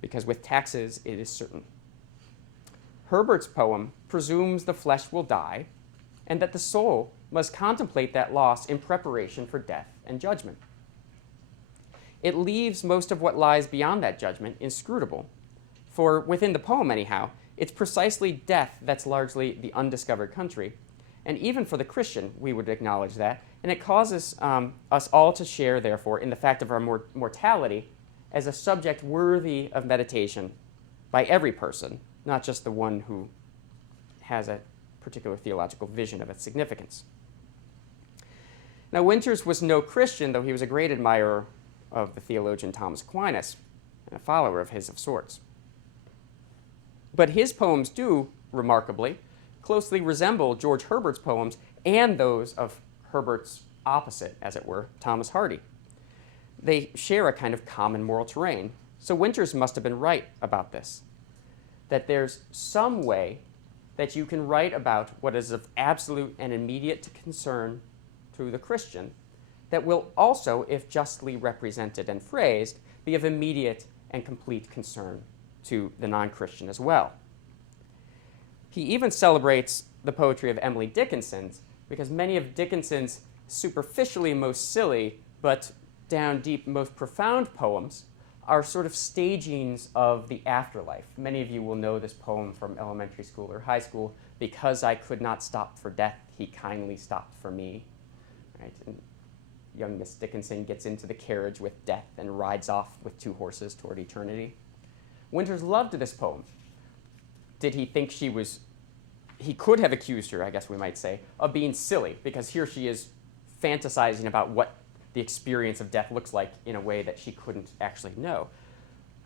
because with taxes it is certain. Herbert's poem presumes the flesh will die, and that the soul must contemplate that loss in preparation for death and judgment. It leaves most of what lies beyond that judgment inscrutable, for within the poem anyhow, it's precisely death that's largely the undiscovered country, and even for the Christian we would acknowledge that, and it causes us all to share, therefore, in the fact of our mortality as a subject worthy of meditation by every person, not just the one who has a particular theological vision of its significance. Now, Winters was no Christian, though he was a great admirer of the theologian Thomas Aquinas, and a follower of his of sorts. But his poems do, remarkably, closely resemble George Herbert's poems and those of Herbert's opposite, as it were, Thomas Hardy. They share a kind of common moral terrain, so Winters must have been right about this, that there's some way that you can write about what is of absolute and immediate concern to the Christian that will also, if justly represented and phrased, be of immediate and complete concern to the non-Christian as well. He even celebrates the poetry of Emily Dickinson's, because many of Dickinson's superficially most silly, but down deep most profound poems are sort of stagings of the afterlife. Many of you will know this poem from elementary school or high school, "Because I could not stop for death, he kindly stopped for me." Right? And young Miss Dickinson gets into the carriage with death and rides off with two horses toward eternity. Winters loved this poem. Did he think he could have accused her, I guess we might say, of being silly, because here she is fantasizing about what the experience of death looks like in a way that she couldn't actually know.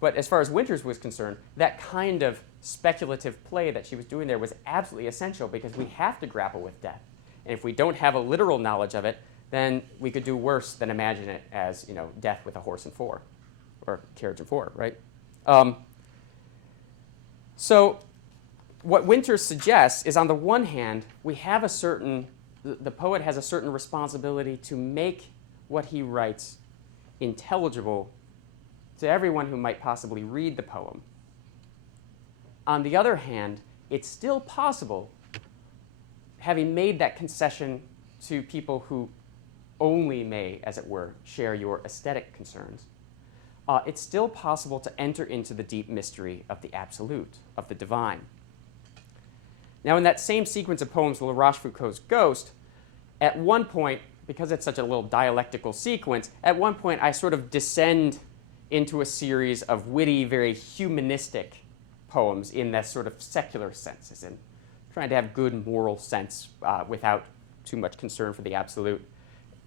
But as far as Winters was concerned, that kind of speculative play that she was doing there was absolutely essential, because we have to grapple with death. And if we don't have a literal knowledge of it, then we could do worse than imagine it as, death with a horse and four, or carriage and four, right? So what Winters suggests is, on the one hand, the poet has a certain responsibility to make what he writes intelligible to everyone who might possibly read the poem. On the other hand, it's still possible, having made that concession to people who only may, as it were, share your aesthetic concerns, it's still possible to enter into the deep mystery of the absolute, of the divine. Now, in that same sequence of poems, La Rochefoucauld's Ghost, at one point, because it's such a little dialectical sequence, at one point I sort of descend into a series of witty, very humanistic poems in that sort of secular sense, as in trying to have good moral sense without too much concern for the absolute.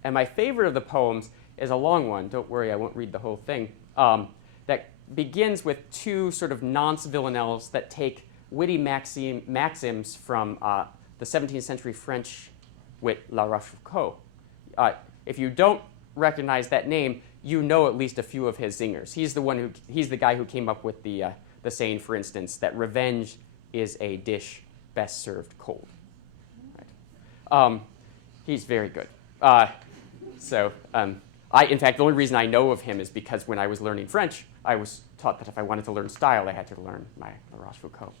And my favorite of the poems is a long one. Don't worry, I won't read the whole thing. That begins with two sort of nonce villanelles that take witty maxims from the 17th century French wit La Rochefoucauld. If you don't recognize that name, you know at least a few of his zingers. He's the guy who came up with the saying, for instance, that revenge is a dish best served cold. Right? He's very good. In fact, the only reason I know of him is because when I was learning French, I was taught that if I wanted to learn style, I had to learn my La Rochefoucauld.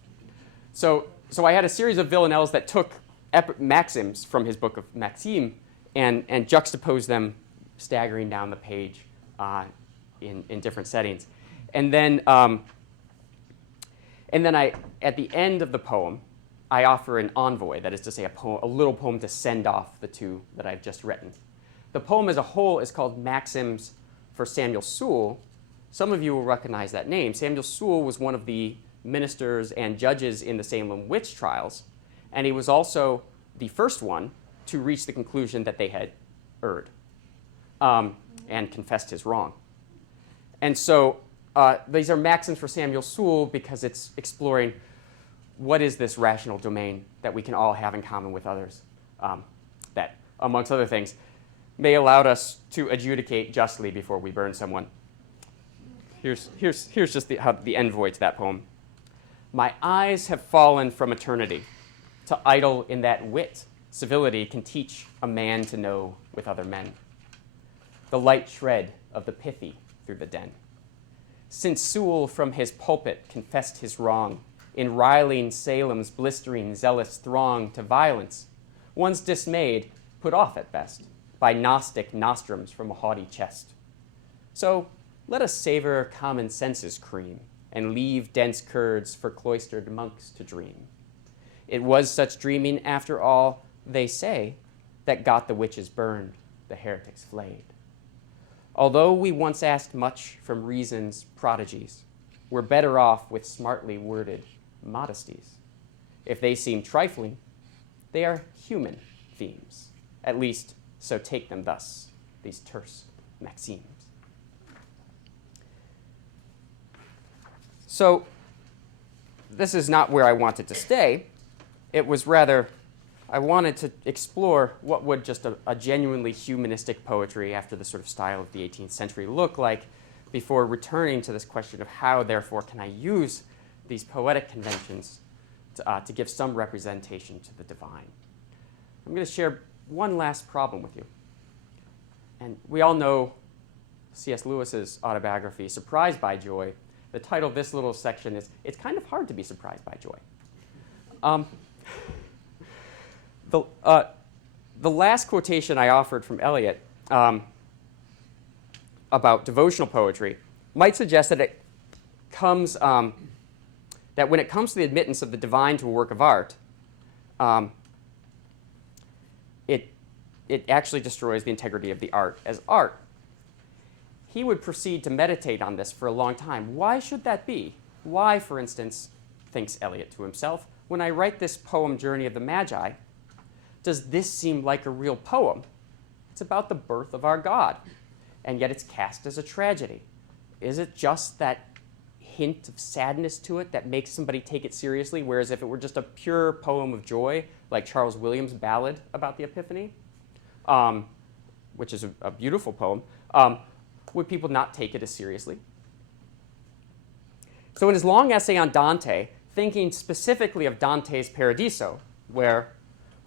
So I had a series of villanelles that took maxims from his book of Maxim and juxtaposed them, staggering down the page in different settings. And then at the end of the poem, I offer an envoy, that is to say, a little poem to send off the two that I've just written. The poem as a whole is called Maxims for Samuel Sewell. Some of you will recognize that name. Samuel Sewell was one of the ministers and judges in the Salem witch trials, and he was also the first one to reach the conclusion that they had erred and confessed his wrong. And so these are maxims for Samuel Sewell because it's exploring what is this rational domain that we can all have in common with others that, amongst other things, may allow us to adjudicate justly before we burn someone. Here's just the envoy to that poem. My eyes have fallen from eternity to idle in that wit civility can teach a man to know with other men. the light tread of the pithy through the den. Since Sewell from his pulpit confessed his wrong, in riling Salem's blistering zealous throng to violence, one's dismayed, put off at best, by Gnostic nostrums from a haughty chest. So let us savor common sense's cream, and leave dense curds for cloistered monks to dream. It was such dreaming, after all, they say, that got the witches burned, the heretics flayed. Although we once asked much from reason's prodigies, we're better off with smartly worded modesties. If they seem trifling, they are human themes. At least, so take them thus, these terse maxims. So, this is not where I wanted to stay. It was rather, I wanted to explore what would just a genuinely humanistic poetry after the sort of style of the 18th century look like before returning to this question of how, therefore, can I use these poetic conventions to give some representation to the divine. I'm going to share one last problem with you. And we all know C.S. Lewis's autobiography, Surprised by Joy. The title of this little section is, It's Kind of Hard to Be Surprised by Joy. The last quotation I offered from Eliot about devotional poetry might suggest that it comes, that when it comes to the admittance of the divine to a work of art, it actually destroys the integrity of the art as art. He would proceed to meditate on this for a long time. Why should that be? Why, for instance, thinks Eliot to himself, when I write this poem, Journey of the Magi, does this seem like a real poem? It's about the birth of our God, and yet it's cast as a tragedy. Is it just that hint of sadness to it that makes somebody take it seriously, whereas if it were just a pure poem of joy, like Charles Williams' ballad about the Epiphany, which is a beautiful poem, would people not take it as seriously? So in his long essay on Dante, thinking specifically of Dante's Paradiso, where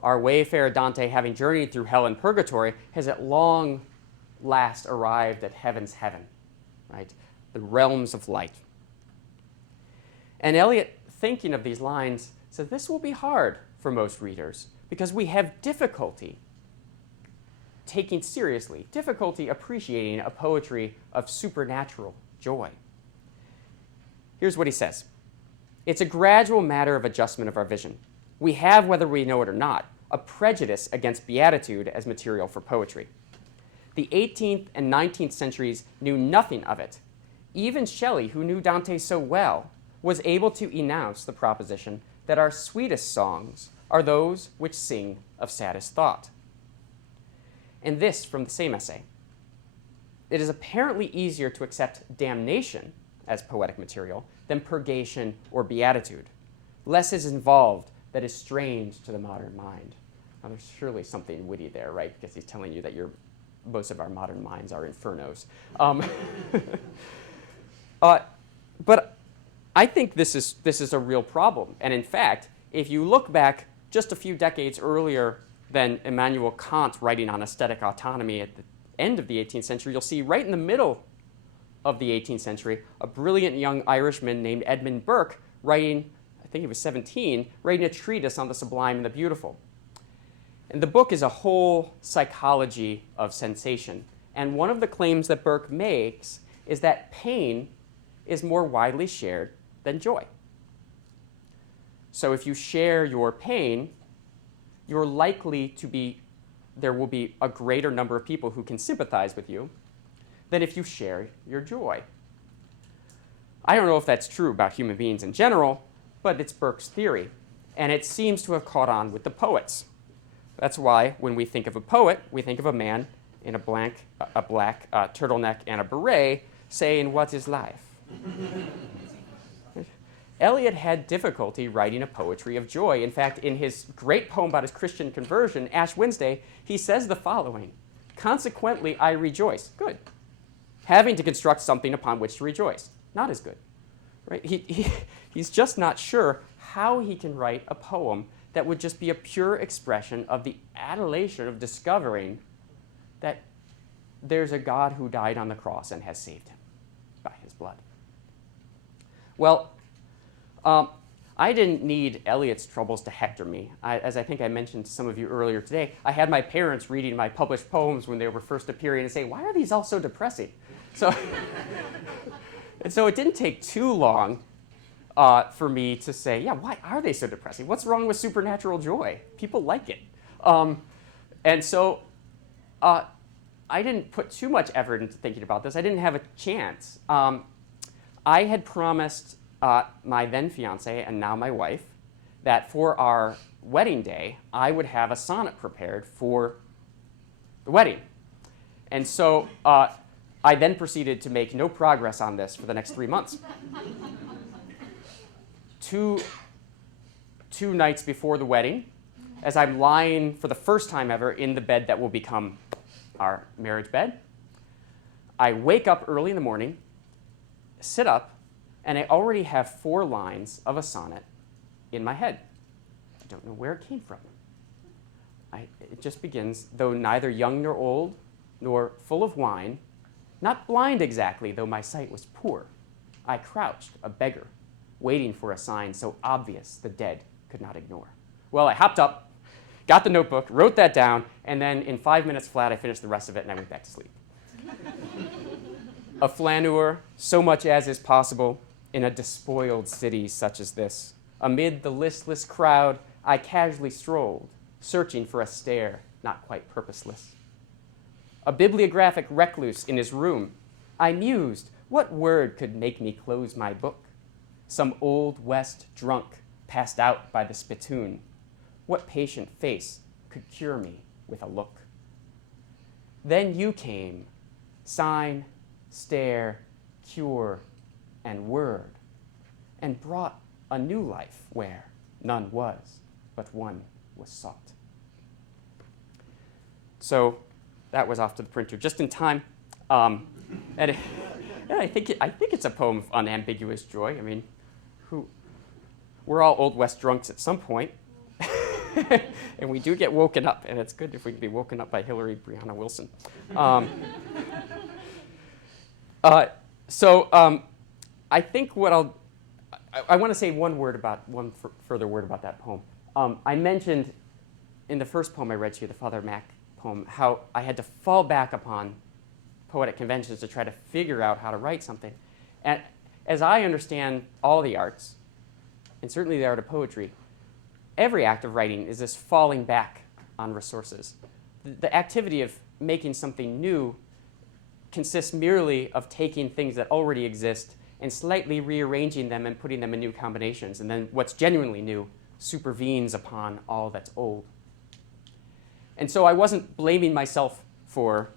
our wayfarer Dante, having journeyed through hell and purgatory, has at long last arrived at heaven's heaven, right? The realms of light. And Eliot, thinking of these lines, said this will be hard for most readers because we have difficulty taking seriously, difficulty appreciating a poetry of supernatural joy. Here's what he says. It's a gradual matter of adjustment of our vision. We have, whether we know it or not, a prejudice against beatitude as material for poetry. The 18th and 19th centuries knew nothing of it. Even Shelley, who knew Dante so well, was able to enounce the proposition that our sweetest songs are those which sing of saddest thought. And this from the same essay. It is apparently easier to accept damnation as poetic material than purgation or beatitude. Less is involved that is strange to the modern mind. Now, there's surely something witty there, right? Because he's telling you that most of our modern minds are infernos. But I think this is a real problem. And in fact, if you look back just a few decades earlier than Immanuel Kant writing on aesthetic autonomy at the end of the 18th century, you'll see right in the middle of the 18th century, a brilliant young Irishman named Edmund Burke writing, I think he was 17, writing a treatise on the sublime and the beautiful. And the book is a whole psychology of sensation. And one of the claims that Burke makes is that pain is more widely shared than joy. So if you share your pain, you're likely to be, there will be a greater number of people who can sympathize with you than if you share your joy. I don't know if that's true about human beings in general, but it's Burke's theory, and it seems to have caught on with the poets. That's why when we think of a poet, we think of a man in a black turtleneck and a beret saying, "What is life?" Eliot had difficulty writing a poetry of joy. In fact, in his great poem about his Christian conversion, Ash Wednesday, he says the following, "Consequently, I rejoice." Good. Having to construct something upon which to rejoice. Not as good. Right? He's just not sure how he can write a poem that would just be a pure expression of the adulation of discovering that there's a God who died on the cross and has saved him by his blood. Well, I didn't need Eliot's troubles to hector me. As I think I mentioned to some of you earlier today, I had my parents reading my published poems when they were first appearing and say, why are these all so depressing? So, and so it didn't take too long for me to say, yeah, why are they so depressing? What's wrong with supernatural joy? People like it. And so I didn't put too much effort into thinking about this. I didn't have a chance. I had promised my then fiance and now my wife that for our wedding day, I would have a sonnet prepared for the wedding. And so I then proceeded to make no progress on this for the next 3 months. Two nights before the wedding, as I'm lying for the first time ever in the bed that will become our marriage bed, I wake up early in the morning, sit up, and I already have 4 lines of a sonnet in my head. I don't know where it came from. It just begins, though neither young nor old, nor full of wine, not blind exactly, though my sight was poor, I crouched, a beggar, waiting for a sign so obvious the dead could not ignore. Well, I hopped up, got the notebook, wrote that down, and then in 5 minutes flat, I finished the rest of it and I went back to sleep. A flaneur, so much as is possible, in a despoiled city such as this. Amid the listless crowd, I casually strolled, searching for a stare not quite purposeless. A bibliographic recluse in his room, I mused, what word could make me close my book? Some old West drunk, passed out by the spittoon. What patient face could cure me with a look? Then you came, sign, stare, cure, and word, and brought a new life where none was, but one was sought. So that was off to the printer just in time. And I think it's a poem of unambiguous joy. I mean, we're all Old West drunks at some point. And we do get woken up, and it's good if we can be woken up by Hillary Brianna Wilson. I think I want to say one further word about that poem. I mentioned in the first poem I read to you, the Father Mac poem, how I had to fall back upon poetic conventions to try to figure out how to write something. And as I understand all the arts, and certainly the art of poetry, every act of writing is this falling back on resources. The activity of making something new consists merely of taking things that already exist and slightly rearranging them and putting them in new combinations. And then what's genuinely new supervenes upon all that's old. And so I wasn't blaming myself for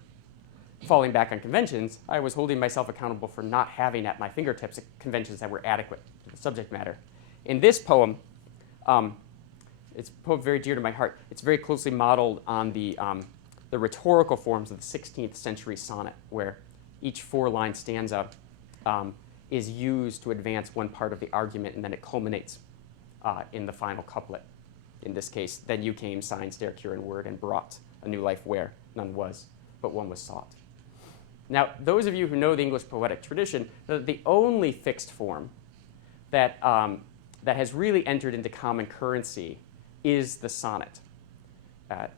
falling back on conventions. I was holding myself accountable for not having at my fingertips conventions that were adequate to the subject matter. In this poem, it's a poem very dear to my heart. It's very closely modeled on the rhetorical forms of the 16th century sonnet, where each 4-line stanza is used to advance one part of the argument, and then it culminates in the final couplet. In this case, then you came, sign, stare, cure, and word, and brought a new life where none was, but one was sought. Now, those of you who know the English poetic tradition, the only fixed form that has really entered into common currency is the sonnet.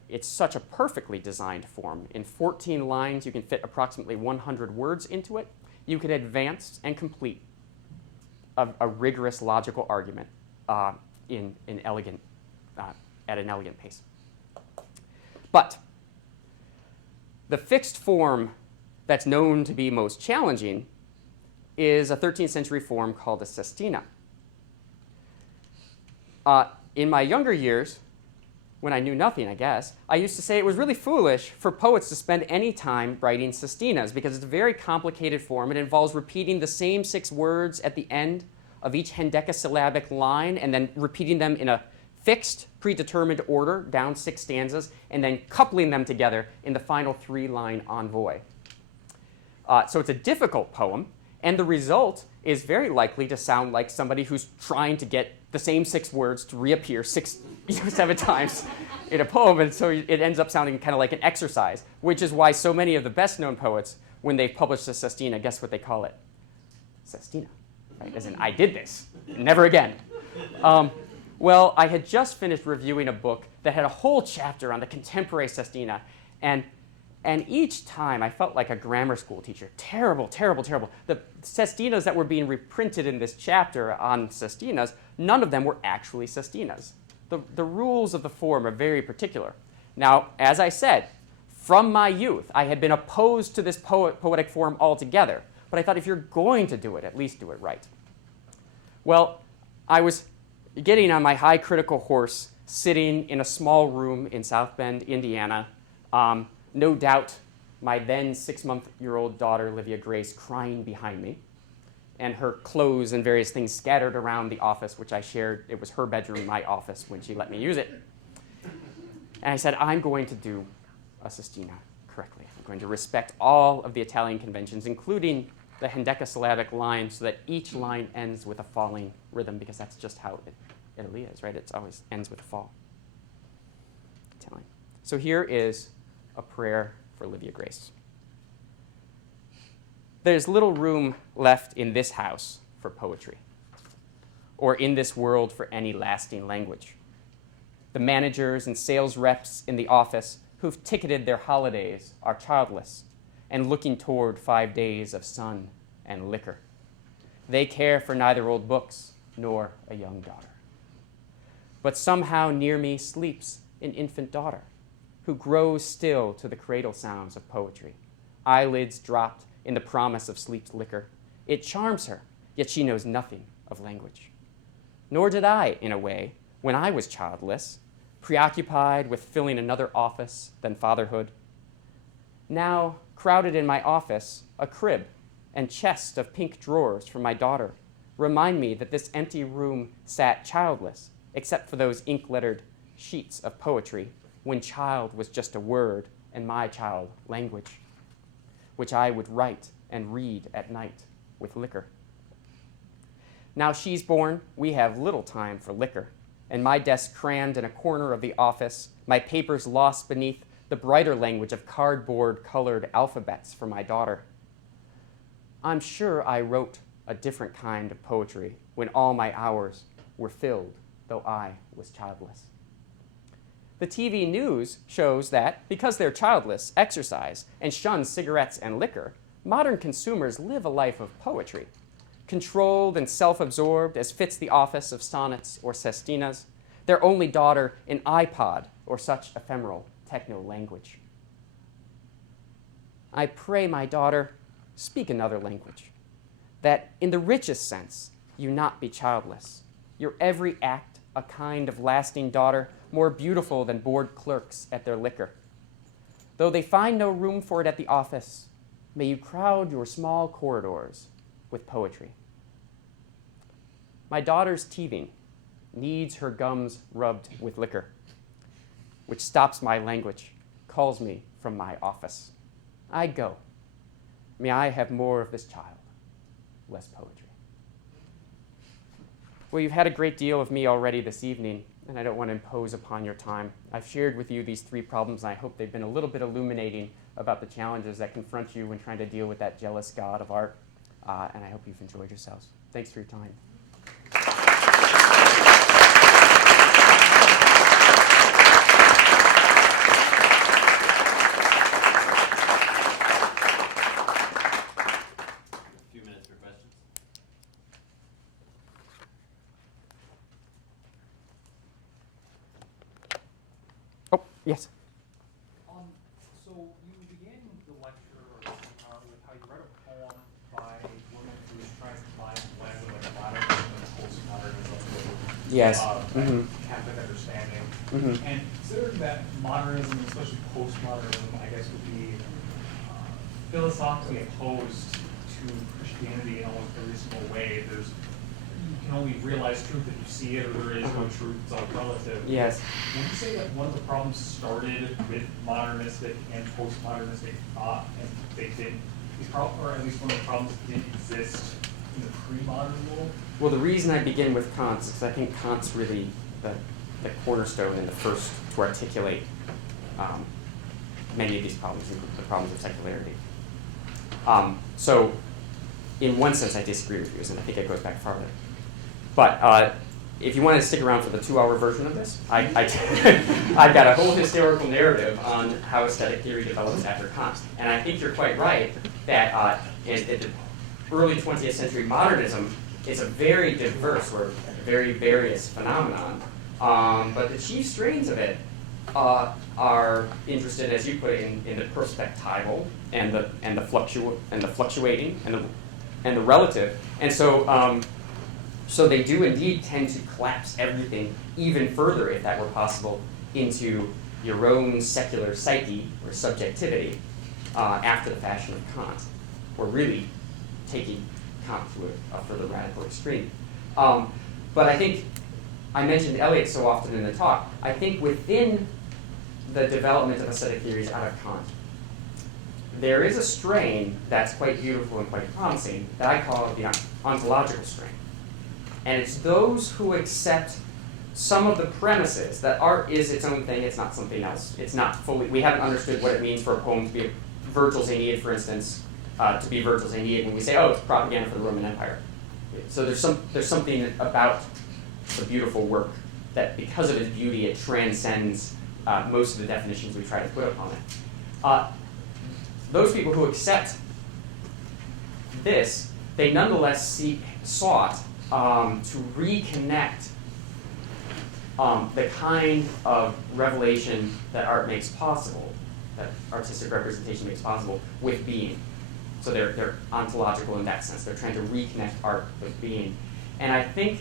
It's such a perfectly designed form. In 14 lines, you can fit approximately 100 words into it. You can advance and complete a rigorous logical argument at an elegant pace. But the fixed form that's known to be most challenging is a 13th century form called a sestina. In my younger years, when I knew nothing, I guess, I used to say it was really foolish for poets to spend any time writing sestinas because it's a very complicated form. It involves repeating the same 6 words at the end of each hendecasyllabic line and then repeating them in a fixed, predetermined order down 6 stanzas and then coupling them together in the final 3-line envoy. So it's a difficult poem, and the result is very likely to sound like somebody who's trying to get the same 6 words to reappear 7 times in a poem, and so it ends up sounding kind of like an exercise, which is why so many of the best-known poets, when they've published a sestina, guess what they call it? Sestina, right? As in, I did this, never again. Well, I had just finished reviewing a book that had a whole chapter on the contemporary sestina, and each time I felt like a grammar school teacher. Terrible, terrible, terrible. The sestinas that were being reprinted in this chapter on sestinas, none of them were actually sestinas. The rules of the form are very particular. Now, as I said, from my youth, I had been opposed to this poetic form altogether. But I thought if you're going to do it, at least do it right. Well, I was getting on my high critical horse, sitting in a small room in South Bend, Indiana. No doubt, my then 6-month-old daughter, Livia Grace, crying behind me, and her clothes and various things scattered around the office, which I shared. It was her bedroom, my office, when she let me use it. And I said, I'm going to do a sestina correctly. I'm going to respect all of the Italian conventions, including the hendecasyllabic line, so that each line ends with a falling rhythm, because that's just how Italy is, right? It always ends with a fall. Italian. So here is a prayer for Livia Grace. There's little room left in this house for poetry, or in this world for any lasting language. The managers and sales reps in the office who've ticketed their holidays are childless and looking toward 5 days of sun and liquor. They care for neither old books nor a young daughter. But somehow near me sleeps an infant daughter who grows still to the cradle sounds of poetry, eyelids dropped in the promise of sleep's liquor. It charms her, yet she knows nothing of language. Nor did I, in a way, when I was childless, preoccupied with filling another office than fatherhood. Now, crowded in my office, a crib and chest of pink drawers for my daughter remind me that this empty room sat childless, except for those ink-lettered sheets of poetry, when child was just a word and my child language, which I would write and read at night with liquor. Now she's born, we have little time for liquor, and my desk crammed in a corner of the office, my papers lost beneath the brighter language of cardboard-colored alphabets for my daughter. I'm sure I wrote a different kind of poetry when all my hours were filled, though I was childless. The TV news shows that, because they're childless, exercise, and shun cigarettes and liquor, modern consumers live a life of poetry, controlled and self-absorbed as fits the office of sonnets or sestinas, their only daughter an iPod or such ephemeral techno language. I pray, my daughter, speak another language, that in the richest sense you not be childless, your every act a kind of lasting daughter, more beautiful than bored clerks at their liquor. Though they find no room for it at the office, may you crowd your small corridors with poetry. My daughter's teething needs her gums rubbed with liquor, which stops my language, calls me from my office. I go. May I have more of this child, less poetry. Well, you've had a great deal of me already this evening, and I don't want to impose upon your time. I've shared with you these 3 problems, and I hope they've been a little bit illuminating about the challenges that confront you when trying to deal with that jealous god of art, and I hope you've enjoyed yourselves. Thanks for your time. Yes. So you began the lecture or seminar with how you read a poem by a woman who was trying to find blend like modernism and postmodernism. Yes. Catholic understanding. Mm-hmm. And considering that modernism, especially postmodernism, I guess would be philosophically opposed to Christianity in almost every single way. You can only realize truth if you see it, or there is no truth, it's all relative. Yes. Would you say that one of the problems started with modernistic and postmodernistic thought, and they didn't, or at least one of the problems didn't exist in the pre-modern world? Well, the reason I begin with Kant is because I think Kant's really the cornerstone and the first to articulate many of these problems, including the problems of secularity. So, in one sense, I disagree with you, and I think it goes back farther. But if you want to stick around for the 2-hour version of this, I've got a whole historical narrative on how aesthetic theory develops after Kant. And I think you're quite right that in the early 20th century modernism is a very diverse or a very various phenomenon. But the chief strains of it are interested, as you put it, in the perspectival and the fluctuating and the relative. And so so they do indeed tend to collapse everything even further, if that were possible, into your own secular psyche or subjectivity after the fashion of Kant, or really taking Kant to a further radical extreme. But I think, I mentioned Eliot so often in the talk, I think within the development of aesthetic theories out of Kant, there is a strain that's quite beautiful and quite promising that I call the ontological strain. And it's those who accept some of the premises that art is its own thing, it's not something else. It's not fully, we haven't understood what it means for a poem to be Virgil's Aeneid, for instance, to be Virgil's Aeneid when we say, oh, it's propaganda for the Roman Empire. So there's something about the beautiful work that because of its beauty, it transcends most of the definitions we try to put upon it. Those people who accept this, they nonetheless sought to reconnect the kind of revelation that art makes possible, that artistic representation makes possible, with being. So they're ontological in that sense. They're trying to reconnect art with being. And I think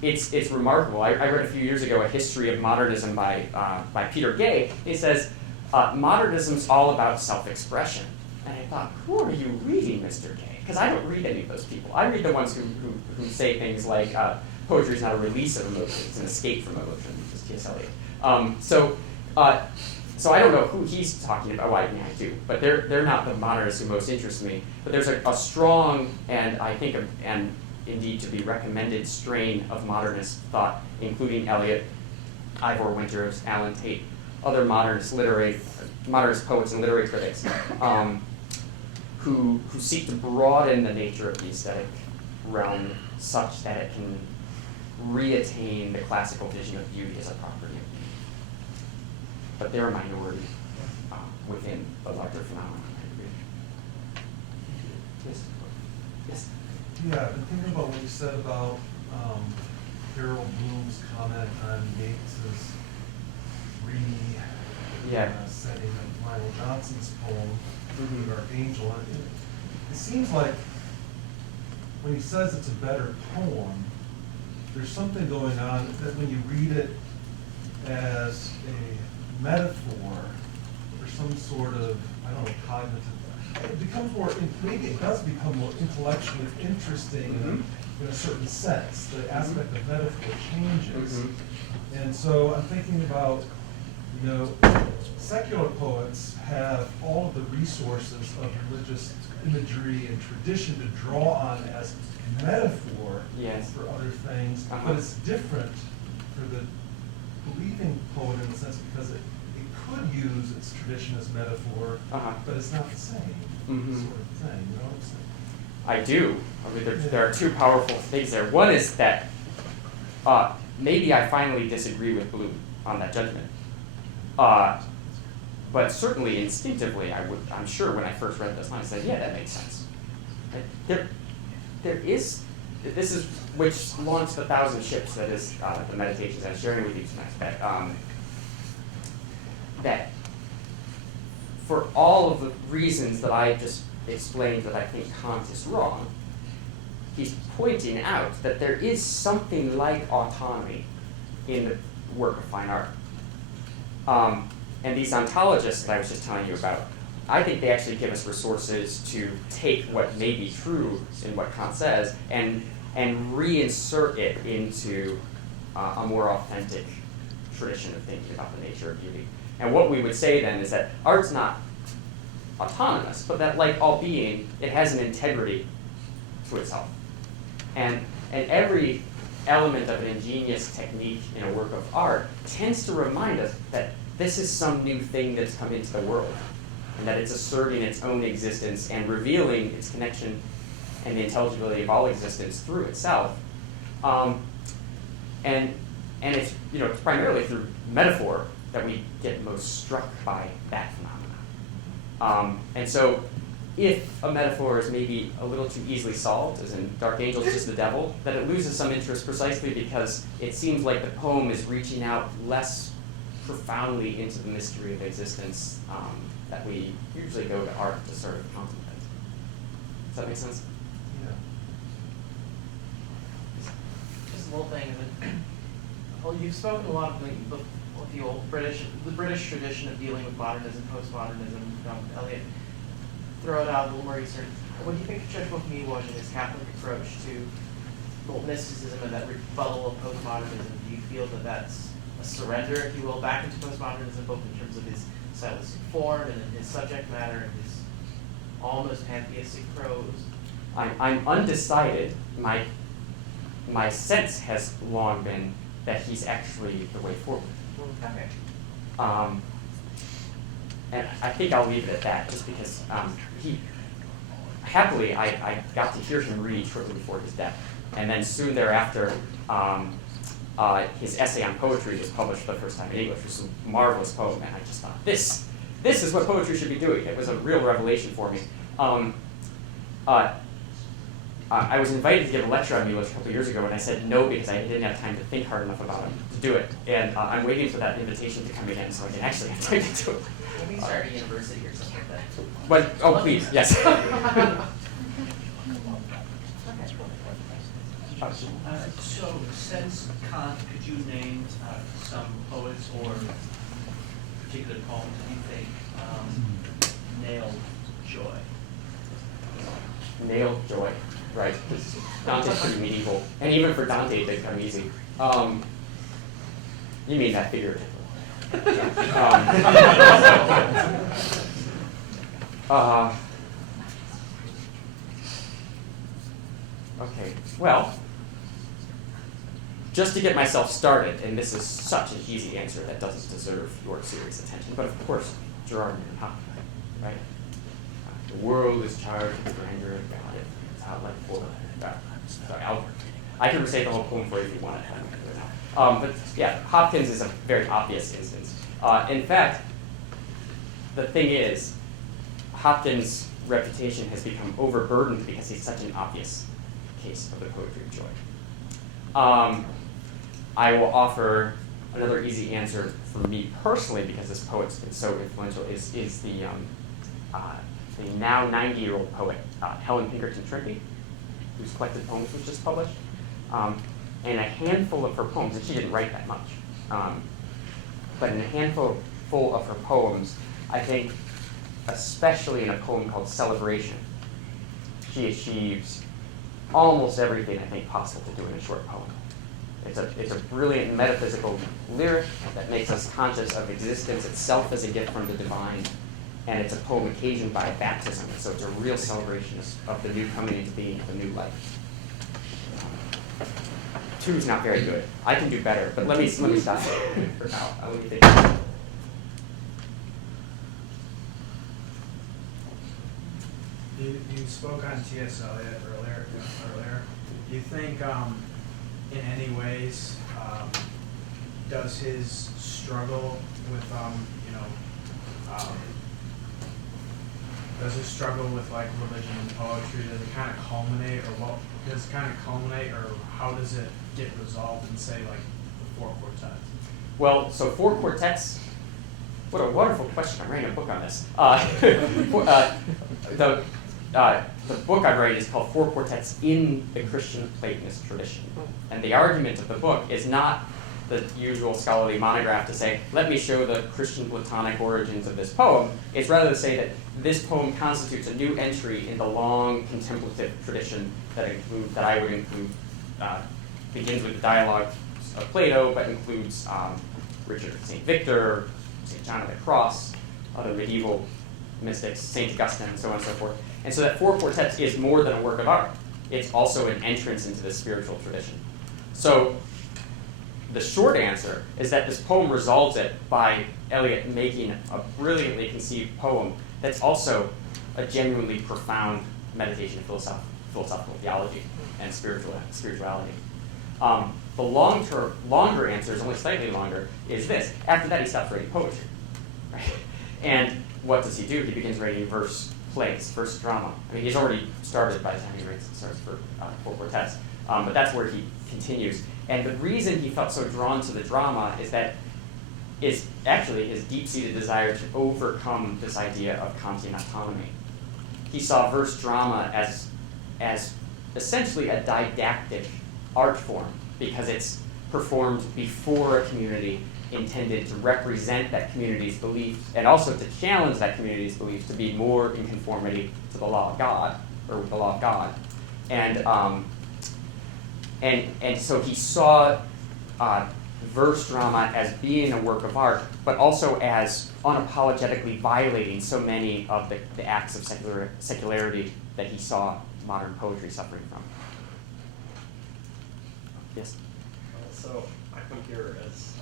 it's remarkable. I read a few years ago a history of modernism by Peter Gay. He says, modernism's all about self-expression. And I thought, who are you reading, Mr. Gay? Because I don't read any of those people. I read the ones who say things like, poetry is not a release of emotion, it's an escape from emotion, which is T.S. Eliot. So I don't know who he's talking about. Well, I mean, I do, but they're not the modernists who most interest me. But there's a strong and I think and indeed to be recommended strain of modernist thought, including Eliot, Ivor Winters, Alan Tate, other modernist poets and literary critics, who seek to broaden the nature of the aesthetic realm such that it can reattain the classical vision of beauty as a property of being. But they're a minority within the larger phenomenon, I agree. Yes? Yes? Yeah, I've been thinking about what you said about Harold Bloom's comment on Yeats's setting of Lionel Johnson's poem, Archangel. And it seems like when he says it's a better poem, there's something going on that when you read it as a metaphor or some sort of, I don't know, cognitive, it becomes more, maybe it does become more intellectually interesting in a certain sense. The aspect of metaphor changes. And so I'm thinking about, secular poets have all of the resources of religious imagery and tradition to draw on as metaphor for other things, but it's different for the believing poet in the sense because it could use its tradition as metaphor, but it's not the same sort of thing. You know what I'm saying? I do. I mean, there are two powerful things there. One is that maybe I finally disagree with Bloom on that judgment. But certainly instinctively, I'm sure when I first read this line, I said, yeah, that makes sense. There is, this is, which launched 1,000 ships, that is the meditations I'm sharing with you tonight, that for all of the reasons that I just explained that I think Kant is wrong, he's pointing out that there is something like autonomy in the work of fine art. And these ontologists that I was just telling you about, I think they actually give us resources to take what may be true in what Kant says and reinsert it into a more authentic tradition of thinking about the nature of beauty. And what we would say then is that art's not autonomous, but that like all being, it has an integrity to itself. And every element of an ingenious technique in a work of art tends to remind us that this is some new thing that's come into the world, and that it's asserting its own existence and revealing its connection and the intelligibility of all existence through itself. And it's, it's primarily through metaphor that we get most struck by that phenomenon. And so if a metaphor is maybe a little too easily solved, as in Dark Angel's just the devil, then it loses some interest precisely because it seems like the poem is reaching out less profoundly into the mystery of existence that we usually go to art to sort of contemplate. Does that make sense? Yeah. Just a little thing. Well, you've spoken a lot of the old British tradition of dealing with modernism, postmodernism, from Eliot. Throw it out a little more Eastern. What do you think of Judge Bookme was in his Catholic approach to mysticism and that rebuttal of postmodernism? Do you feel that that's a surrender, if you will, back into postmodernism, both in terms of his stylistic form and in his subject matter and his almost pantheistic prose? I'm undecided. My sense has long been that he's actually the way forward. Okay. And I think I'll leave it at that, just because I got to hear him read shortly before his death. And then soon thereafter, his essay on poetry was published for the first time in English. It was a marvelous poem, and I just thought, this is what poetry should be doing. It was a real revelation for me. I was invited to give a lecture on English a couple of years ago, and I said no because I didn't have time to think hard enough about it to do it. And I'm waiting for that invitation to come again so I can actually have time to do it. Maybe start a university or something like that. But, please, yes. So, since Kant, could you name some poets or particular poems that you think nailed joy? Nailed joy, right? Dante's pretty medieval, and even for Dante, they come easy. You mean that figuratively? Okay, well, just to get myself started, and this is such an easy answer that doesn't deserve your serious attention, but of course, Gerard Mann, right? The world is charged with the grandeur of God. It's out like for sorry, I can recite the whole poem for you if you want it. I don't do it now. But yeah, Hopkins is a very obvious instance. In fact, the thing is, Hopkins' reputation has become overburdened because he's such an obvious case of the poetry of joy. I will offer another easy answer for me personally, because this poet's been so influential, is the now 90-year-old poet, Helen Pinkerton Trimpe, whose collected poems was just published. And a handful of her poems, and she didn't write that much, but in a handful of her poems, I think, especially in a poem called Celebration, she achieves almost everything I think possible to do in a short poem. It's a brilliant metaphysical lyric that makes us conscious of existence itself as a gift from the divine, and it's a poem occasioned by a baptism, so it's a real celebration of the new coming into being, of the new life. 2 is not very good. I can do better, but let me stop for now. Let me think. You spoke on T.S. Eliot earlier. Do you think, in any ways, does his struggle with, does his struggle with like religion and poetry, does it kind of culminate, or how does it get resolved in, say, like the 4 quartets? Well, so 4 quartets. What a wonderful question! I'm writing a book on this. The book I'm writing is called 4 Quartets in the Christian Platonist Tradition. And the argument of the book is not the usual scholarly monograph to say, let me show the Christian Platonic origins of this poem. It's rather to say that this poem constitutes a new entry in the long contemplative tradition that I would include, begins with the dialogues of Plato, but includes Richard of St. Victor, St. John of the Cross, other medieval mystics, St. Augustine, and so on and so forth. And so that 4 Quartets is more than a work of art. it's also an entrance into the spiritual tradition. So the short answer is that this poem resolves it by Eliot making a brilliantly conceived poem that's also a genuinely profound meditation of philosophical theology and spirituality. The longer answer is only slightly longer, is this. After that, he stops writing poetry. Right? And what does he do? He begins writing verse plays, verse drama. I mean, he's already started by the time he starts for four quartets. But that's where he continues. And the reason he felt so drawn to the drama is actually his deep-seated desire to overcome this idea of Kantian autonomy. He saw verse drama as essentially a didactic art form because it's performed before a community intended to represent that community's beliefs and also to challenge that community's beliefs to be more in conformity to the law of God, or with the law of God. And so he saw verse drama as being a work of art, but also as unapologetically violating so many of the acts of secularity that he saw modern poetry suffering from. Yes? So I come here as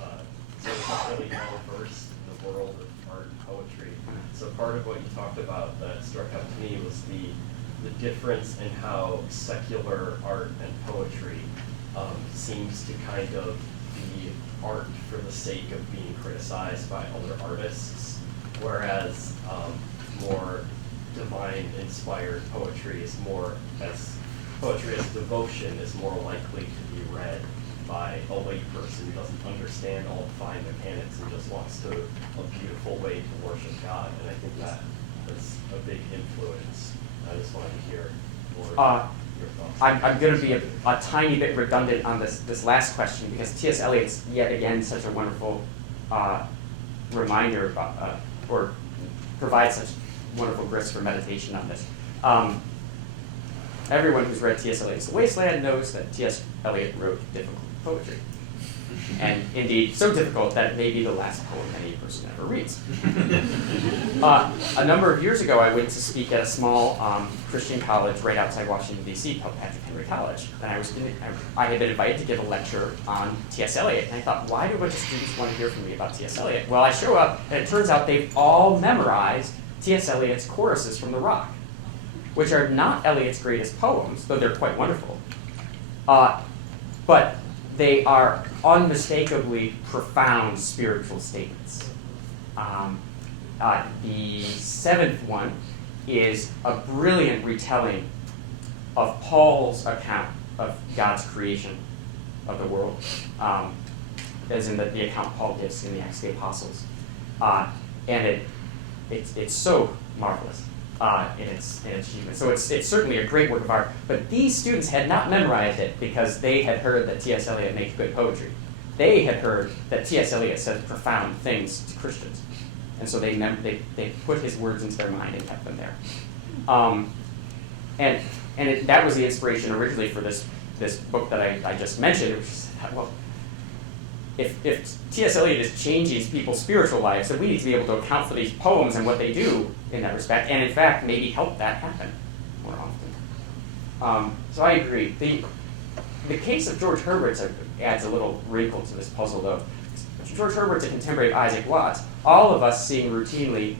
sort of not really well-versed in the world of art and poetry. So part of what you talked about that struck out to me was the difference in how secular art and poetry seems to kind of be art for the sake of being criticized by other artists, whereas more divine-inspired poetry is more as poetry as devotion is more likely to be read by a layperson who doesn't understand all the fine mechanics and just wants to a beautiful way to worship God. And I think that is a big influence. I just wanted to hear more your thoughts. I'm going to be a tiny bit redundant on this last question because T.S. Eliot's yet again such a wonderful reminder or provides such wonderful grist for meditation on this. Everyone who's read T.S. Eliot's The Wasteland knows that T.S. Eliot wrote difficult poetry. And indeed, so difficult that it may be the last poem any person ever reads. A number of years ago, I went to speak at a small Christian college right outside Washington, D.C. called Patrick Henry College. And I had been invited to give a lecture on T.S. Eliot. And I thought, why do a bunch of students want to hear from me about T.S. Eliot? Well, I show up, and it turns out they've all memorized T.S. Eliot's choruses from The Rock, which are not Eliot's greatest poems, though they're quite wonderful. But they are unmistakably profound spiritual statements. The seventh one is a brilliant retelling of Paul's account of God's creation of the world, as in the account Paul gives in the Acts of the Apostles. And it's so marvelous in its achievement. So it's certainly a great work of art, but these students had not memorized it because they had heard that T.S. Eliot makes good poetry. They had heard that T.S. Eliot says profound things to Christians. And so they put his words into their mind and kept them there. That was the inspiration originally for this book that I just mentioned, which is, well, if T.S. Eliot is changing people's spiritual lives, then we need to be able to account for these poems and what they do in that respect, and in fact, maybe help that happen more often. So I agree. The case of George Herbert adds a little wrinkle to this puzzle, though. George Herbert's a contemporary of Isaac Watts. All of us sing routinely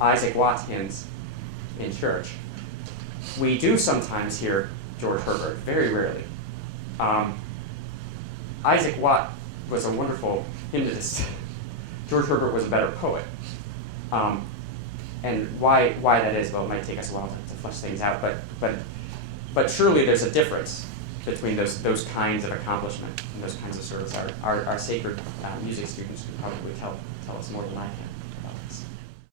Isaac Watts hymns in church. We do sometimes hear George Herbert, very rarely. Isaac Watts was a wonderful hymnist. George Herbert was a better poet. And why that is, well, it might take us a while to flesh things out, but surely there's a difference between those kinds of accomplishment and those kinds of service. Our sacred music students can probably tell us more than I can.